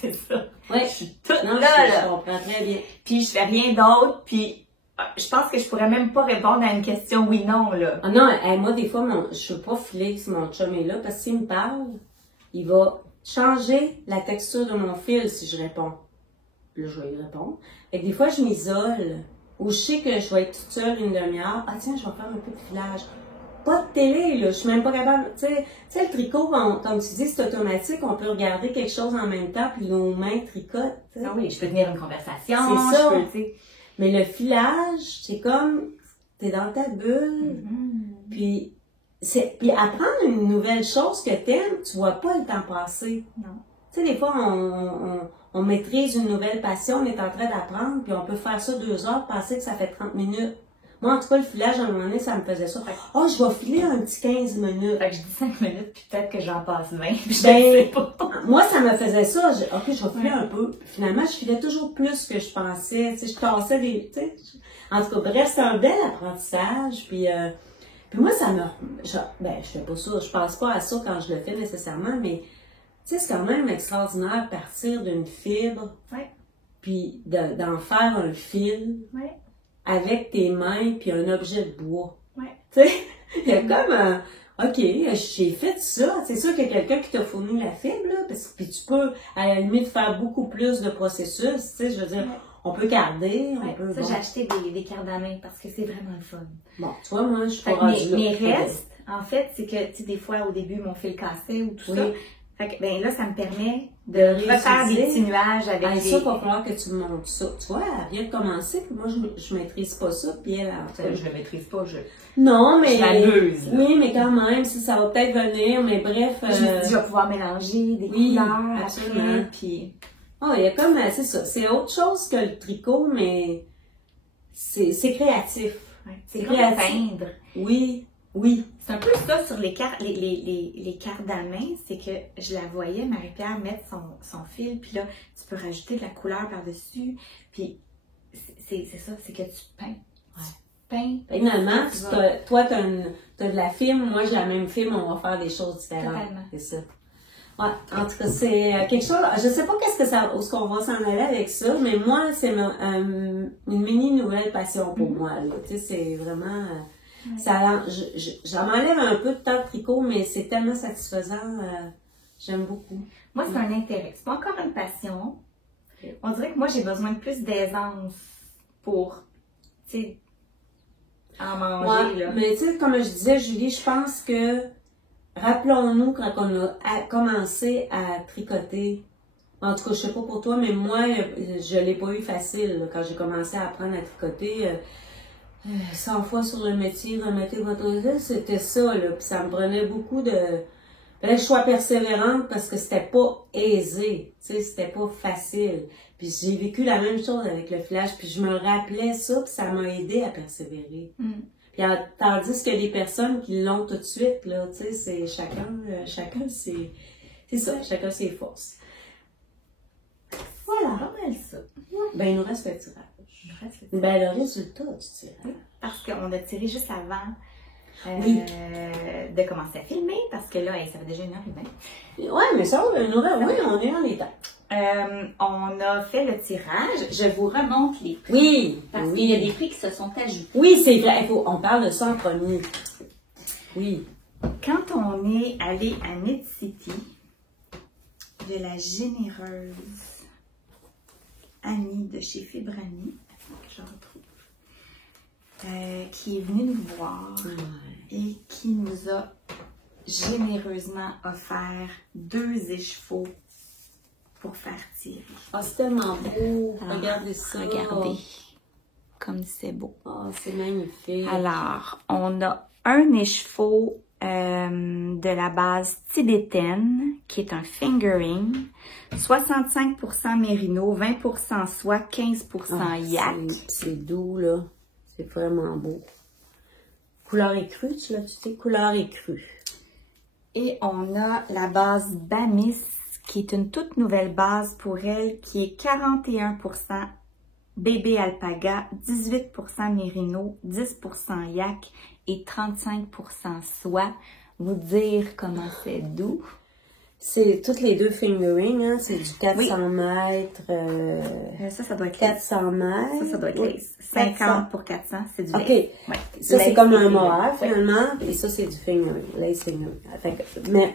c'est ça. Ouais. Je suis toute Non, là, je comprends très bien. Puis, je fais rien d'autre, puis je pense que je pourrais même pas répondre à une question oui-non, là. Ah non, moi, des fois, je peux pas filer si mon chum est là, parce que s'il me parle, il va changer la texture de mon fil si je réponds. Là, je vais y répondre. Fait que des fois, je m'isole. Ou je sais que je vais être toute seule une demi-heure. Ah tiens, je vais faire un peu de filage. Pas de télé, là. Je suis même pas capable. Tu sais, le tricot, comme tu dis, c'est automatique. On peut regarder quelque chose en même temps, puis nos mains tricotent. T'sais. Ah oui, je peux tenir une conversation. C'est ça. Je peux, mais le filage, c'est comme, t'es dans ta bulle. Puis apprendre une nouvelle chose que t'aimes, tu vois pas le temps passer. Non. Tu sais, des fois, on maîtrise une nouvelle passion, on est en train d'apprendre, puis on peut faire ça 2 heures, penser que ça fait 30 minutes. Moi, en tout cas, le filage, à un moment donné, ça me faisait ça. Oh, je vais filer un petit 15 minutes. Fait que je dis 5 minutes, puis peut-être que j'en passe 20, puis je sais pas. Moi, ça me faisait ça. Ok, je vais filer un peu. Finalement, je filais toujours plus que je pensais. Tu sais, je tassais des... Tu sais, en tout cas, bref, c'est un bel apprentissage. Puis moi, ça me... je fais pas ça. Je pense pas à ça quand je le fais nécessairement, mais... Tu sais, c'est quand même extraordinaire de partir d'une fibre, puis d'en faire un fil avec tes mains, puis un objet de bois. Tu sais, il y a comme un... OK, j'ai fait ça. C'est sûr qu'il y a quelqu'un qui t'a fourni la fibre, là, puis tu peux, à la limite, faire beaucoup plus de processus. Tu sais, je veux dire, on peut garder, on peut... Ça, j'ai acheté des cardamins parce que c'est vraiment le fun. Bon, tu vois, moi, je suis pas rendue là. Mes restes, en fait, c'est que, tu sais, des fois, au début, mon fil cassait ou tout ça. Fait que, ben là, ça me permet de refaire des petits nuages avec ça, il va falloir que tu me montres ça. Tu vois, elle vient de commencer, puis moi, je maîtrise pas ça, puis elle... Je le maîtrise pas, Non, mais... Je m'abuse. Oui, mais quand même, ça va peut-être venir, mais bref... Je me dis, je vais pouvoir mélanger des couleurs absolument. Après, puis... Oh, il y a comme... C'est ça, c'est autre chose que le tricot, mais c'est créatif. C'est créatif. Peindre. Oui. C'est un peu ça sur les cardamins, c'est que je la voyais, Marie-Pierre, mettre son fil, puis là, tu peux rajouter de la couleur par-dessus, puis c'est ça, c'est que tu peins. Peins. Finalement, toi, t'as de la film, moi, j'ai la même film, on va faire des choses différentes. Totalement. C'est ça. Ouais, en tout cas, c'est quelque chose, je sais pas où est-ce qu'on va s'en aller avec ça, mais moi, c'est une mini nouvelle passion pour moi, là. Tu sais, c'est vraiment... Ça m'enlève un peu de temps de tricot, mais c'est tellement satisfaisant. J'aime beaucoup. Moi, c'est un intérêt. C'est pas encore une passion. On dirait que moi, j'ai besoin de plus d'aisance pour, tu sais, en manger. Là. Mais tu sais, comme je disais, Julie, je pense que, rappelons-nous quand on a commencé à tricoter. En tout cas, je sais pas pour toi, mais moi, je l'ai pas eu facile là, quand j'ai commencé à apprendre à tricoter. 100 fois sur le métier, remettez votre... C'était ça, là. Puis ça me prenait beaucoup de... Fallait que je sois persévérante parce que c'était pas aisé. Tu sais, c'était pas facile. Puis j'ai vécu la même chose avec le filage. Puis je me rappelais ça, puis ça m'a aidé à persévérer. Puis tandis qu'il y a des personnes qui l'ont tout de suite, là. Tu sais, c'est chacun c'est ça, chacun ses forces. Voilà. Pas mal ça. Ben, il nous reste le tirage. Ben, le résultat du tirage. Parce qu'on a tiré juste avant de commencer à filmer, parce que là, ça fait déjà 1h20. Ouais, mais ça, on est en état. On a fait le tirage. Je vous remonte les prix. Oui. Parce qu'il y a des prix qui se sont ajoutés. Oui, c'est vrai. On parle de ça en premier. Oui. Quand on est allé à Knit City, de la généreuse Annie de chez Fibre Annie, que je retrouve, qui est venue nous voir et qui nous a généreusement offert 2 échevaux pour faire tirer. Ah, c'est tellement beau. Alors, regardez ça. Regardez comme c'est beau. Ah, c'est magnifique. Alors, on a un écheveau de la base tibétaine, qui est un fingering, 65% mérino, 20% soie, 15% yak. C'est doux, là. C'est vraiment beau. Couleur écrue, tu sais, couleur écrue. Et on a la base Bamis, qui est une toute nouvelle base pour elle, qui est 41% bébé alpaga, 18% mérino, 10% yak et 35% soie. Vous dire comment c'est doux. C'est toutes les deux fingering, hein? C'est du 400 mètres. Ça doit être 400 mètres. Ça doit être 50 pour 400, c'est du lace. OK. Ouais. Ça, c'est comme un mohair, finalement. Et ça, c'est du fingering, lace fingering. Mais,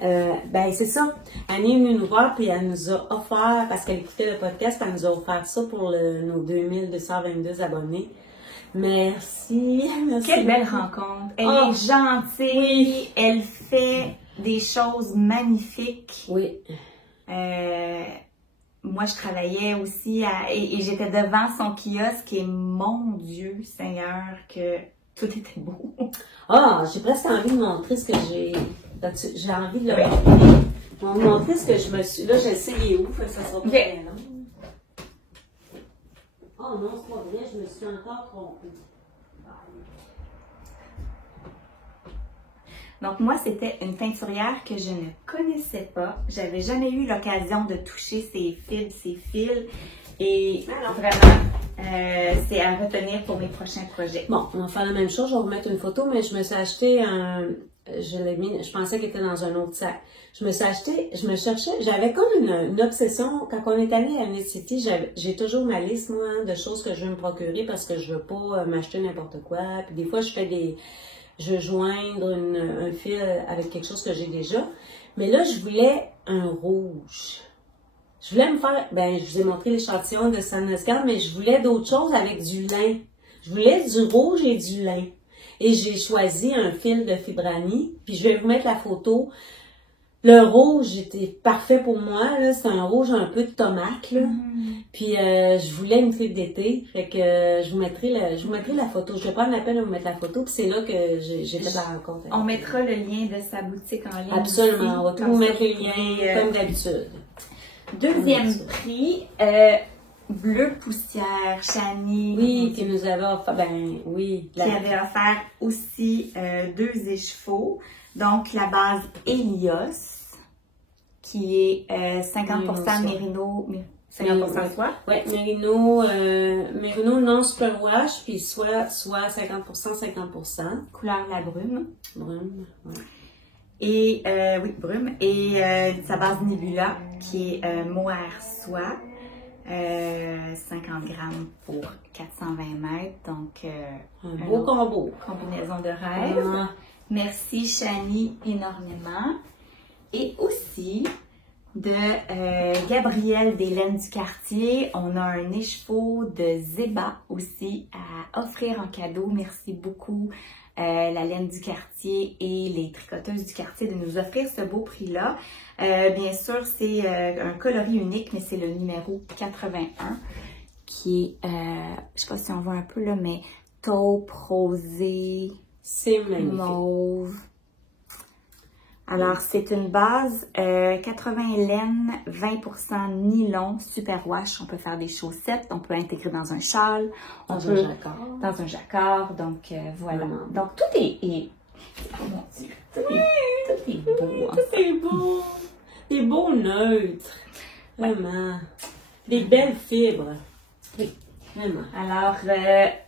ben, c'est ça. Annie est venue nous voir, puis elle nous a offert, parce qu'elle écoutait le podcast, elle nous a offert ça pour nos 2222 abonnés. Merci. Quelle belle rencontre. Elle est gentille. Elle fait des choses magnifiques. Oui. Moi, je travaillais aussi et j'étais devant son kiosque et mon Dieu Seigneur que tout était beau. J'ai presque envie de montrer ce que j'ai. J'ai envie de le montrer ce que je me suis. Là, je sais il est où, ça sera pas très long. Oh non, c'est pas vrai, je me suis encore trompée. Donc moi, c'était une teinturière que je ne connaissais pas. J'avais jamais eu l'occasion de toucher ses fils. Et vraiment, c'est à retenir pour mes prochains projets. Bon, on va faire la même chose. Je vais vous mettre une photo, mais je me suis acheté je pensais qu'il était dans un autre sac. J'avais comme une obsession. Quand on est allé à Unicity, j'ai toujours ma liste, moi, de choses que je veux me procurer parce que je veux pas m'acheter n'importe quoi. Puis des fois, je veux joindre un fil avec quelque chose que j'ai déjà. Mais là, je voulais un rouge. Je voulais me faire, je vous ai montré l'échantillon de Sanescar, mais je voulais d'autres choses avec du lin. Je voulais du rouge et du lin. Et j'ai choisi un fil de Fibrani, puis je vais vous mettre la photo. Le rouge était parfait pour moi, là. C'est un rouge un peu de tomate, là. Puis je voulais une fibre d'été. Fait que je vous mettrai la photo. Je vais prendre la peine de vous mettre la photo, puis c'est là que j'ai fait la rencontre. On mettra le lien de sa boutique en ligne. Absolument, aussi, on va tout vous mettre les liens comme d'habitude. Deuxième prix, Bleu Poussière, Chani. Oui, qui nous avait offert, qui avait offert aussi 2 échevaux. Donc, la base Helios, qui est 50% mérino, 50% soie. Oui, mérino non superwash, puis soit 50%, 50%. Couleur la brume. Brume, oui. Et, brume. Et sa base Nebula, qui est mohair soie. 50 grammes pour 420 mètres. Donc, un beau combo. Combinaison de rêve. Merci, Chani, énormément. Et aussi, de Gabrielle des Laines du Quartier, on a un écheveau de Zéba aussi à offrir en cadeau. Merci beaucoup, la Laine du Quartier et les tricoteuses du quartier de nous offrir ce beau prix-là. Bien sûr, c'est un coloris unique, mais c'est le numéro 81 qui est, je sais pas si on voit un peu là, mais taupe, rosé, c'est magnifique. Mauve. Alors, c'est une base 80 laine, 20% nylon, super wash. On peut faire des chaussettes, on peut intégrer dans un châle, dans un jacquard. Donc, voilà. Donc, tout est oh mon Dieu, tout est beau. Tout est beau. Des beaux neutres. Vraiment. Des belles fibres. Oui. Vraiment. Alors,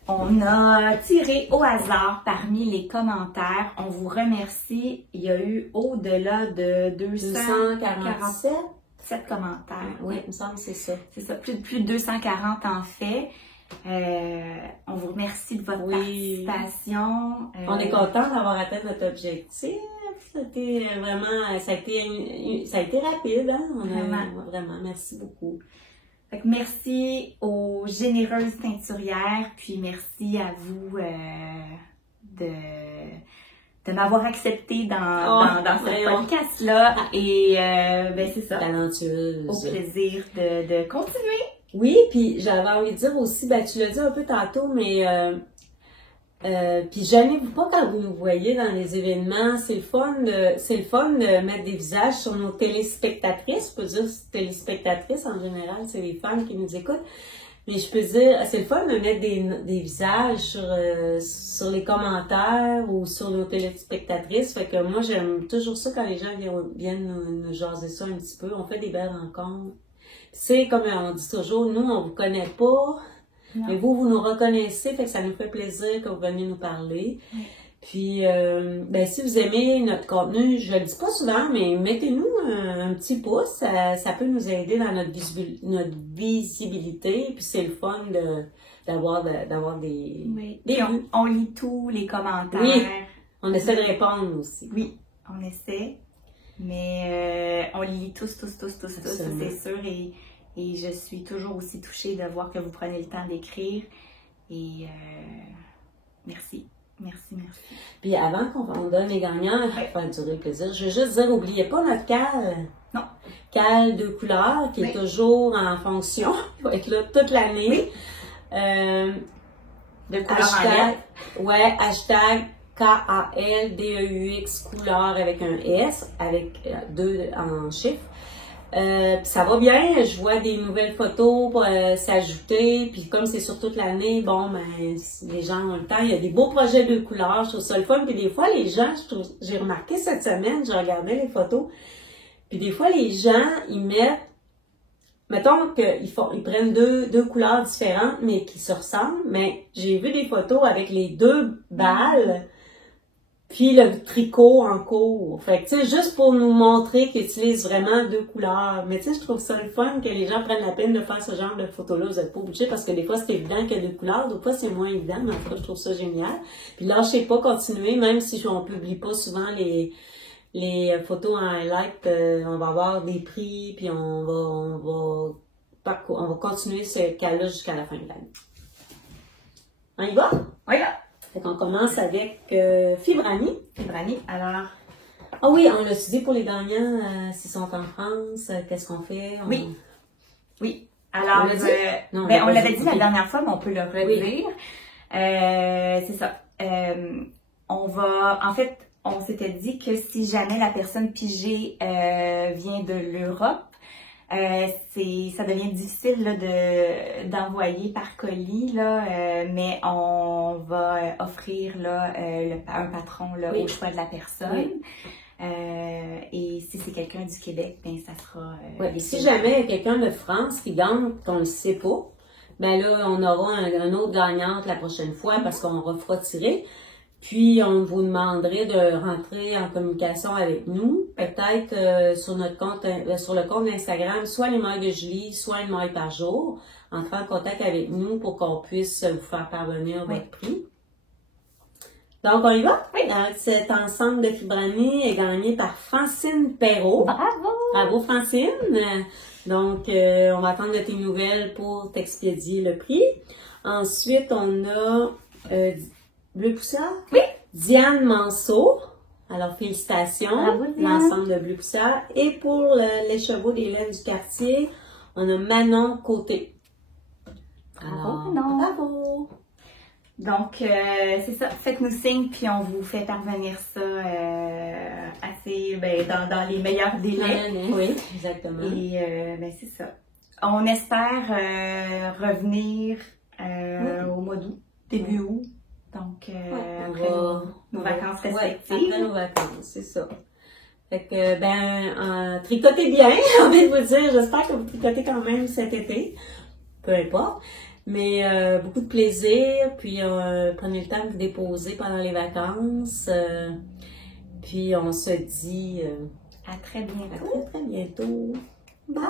on a tiré au hasard parmi les commentaires. On vous remercie. Il y a eu au-delà de 247 commentaires. Oui, il me semble que c'est ça. C'est ça, plus de 240 en fait. On vous remercie de votre participation. On est content d'avoir atteint notre objectif. C'était vraiment, ça a été rapide, hein? Vraiment, merci beaucoup. Fait que merci aux généreuses teinturières, puis merci à vous de m'avoir accepté dans ce podcast-là. Et c'est ça. Talentueuse. Au plaisir de continuer. Oui, puis j'avais envie de dire aussi, tu l'as dit un peu tantôt, mais puis gênez-vous pas quand vous nous voyez dans les événements. C'est le fun de mettre des visages sur nos téléspectatrices. Je peux dire téléspectatrices en général, c'est les femmes qui nous écoutent. Mais je peux dire, c'est le fun de mettre des visages sur les commentaires ou sur nos téléspectatrices. Fait que moi, j'aime toujours ça quand les gens viennent nous jaser ça un petit peu. On fait des belles rencontres. C'est comme on dit toujours, nous, on vous connaît pas, mais vous nous reconnaissez. Fait que ça nous fait plaisir que vous veniez nous parler. Oui. Puis, si vous aimez notre contenu, je le dis pas souvent, mais mettez-nous un petit pouce, ça peut nous aider dans notre visibilité, puis c'est le fun d'avoir des... Oui, des on lit tous les commentaires. Oui, on essaie de répondre aussi. Oui, on essaie, mais on lit tous, c'est sûr, et je suis toujours aussi touchée de voir que vous prenez le temps d'écrire, et merci. Merci. Puis avant qu'on donne les gagnants, ça va durer le plaisir, je veux juste dire, n'oubliez pas notre cale. Non. Cale de couleur qui est toujours en fonction. Il va être là toute l'année. Oui. De couleur hashtag, hashtag KALDEUX couleur avec un S, avec 2 en chiffres. Ça va bien, je vois des nouvelles photos s'ajouter, puis comme c'est sur toute l'année, les gens ont le temps, il y a des beaux projets de couleurs, je trouve ça le fun, puis des fois les gens, j'ai remarqué cette semaine, j'ai regardé les photos, puis des fois les gens, ils mettent, mettons qu'ils prennent deux couleurs différentes, mais qui se ressemblent, mais j'ai vu des photos avec les 2 balles, puis le tricot en cours. Fait que, tu sais, juste pour nous montrer qu'ils utilisent vraiment 2 couleurs. Mais tu sais, je trouve ça le fun que les gens prennent la peine de faire ce genre de photos-là. Vous n'êtes pas obligés parce que des fois, c'est évident qu'il y a 2 couleurs. D'autres fois, c'est moins évident. Mais en tout cas, je trouve ça génial. Puis lâchez pas, continuez. Même si on publie pas souvent les photos en highlight, on va avoir des prix. Puis on va continuer ce cas-là jusqu'à la fin de l'année. On y va? Oui. Fait qu'on commence avec Fibrani. Alors... Ah oui, on l'a dit pour les gagnants, s'ils sont en France, qu'est-ce qu'on fait? Oui. Alors, on l'avait dit la dernière fois, mais on peut le redire. Oui. C'est ça. On s'était dit que si jamais la personne pigée vient de l'Europe, ça devient difficile là, d'envoyer par colis, là, mais on va offrir là, un patron là, au choix de la personne. Oui. Et si c'est quelqu'un du Québec, ben ça sera... et si jamais il y a quelqu'un de France qui gagne, qu'on ne le sait pas, ben là, on aura un autre gagnante la prochaine fois parce qu'on refera tirer. Puis, on vous demanderait de rentrer en communication avec nous, peut-être sur notre compte, sur le compte d'Instagram, soit les mails de Julie, soit une mail par jour. Entrez en contact avec nous pour qu'on puisse vous faire parvenir votre prix. Donc, on y va? Oui. Alors, cet ensemble de Fibrani est gagné par Francine Perrault. Bravo! Bravo, Francine! Donc, on va attendre de tes nouvelles pour t'expédier le prix. Ensuite, on a... Bleu Poussière? Oui. Diane Manceau. Alors, félicitations. Bravo, l'ensemble de Bleu Poussière. Et pour les chevaux des laines du quartier, on a Manon Côté. Bravo, Manon. Bravo. Donc, c'est ça. Faites-nous signe, puis on vous fait parvenir ça assez, dans les meilleurs délais. Oui, exactement. Et, c'est ça. On espère revenir au mois d'août, début août. Donc, après nos vacances respectives. Après nos vacances, c'est ça. Fait que, tricotez bien, j'ai envie de vous dire. J'espère que vous tricotez quand même cet été. Peu importe. Mais beaucoup de plaisir. Puis, prenez le temps de vous déposer pendant les vacances. Puis, on se dit à très bientôt. À très, très bientôt. Bye!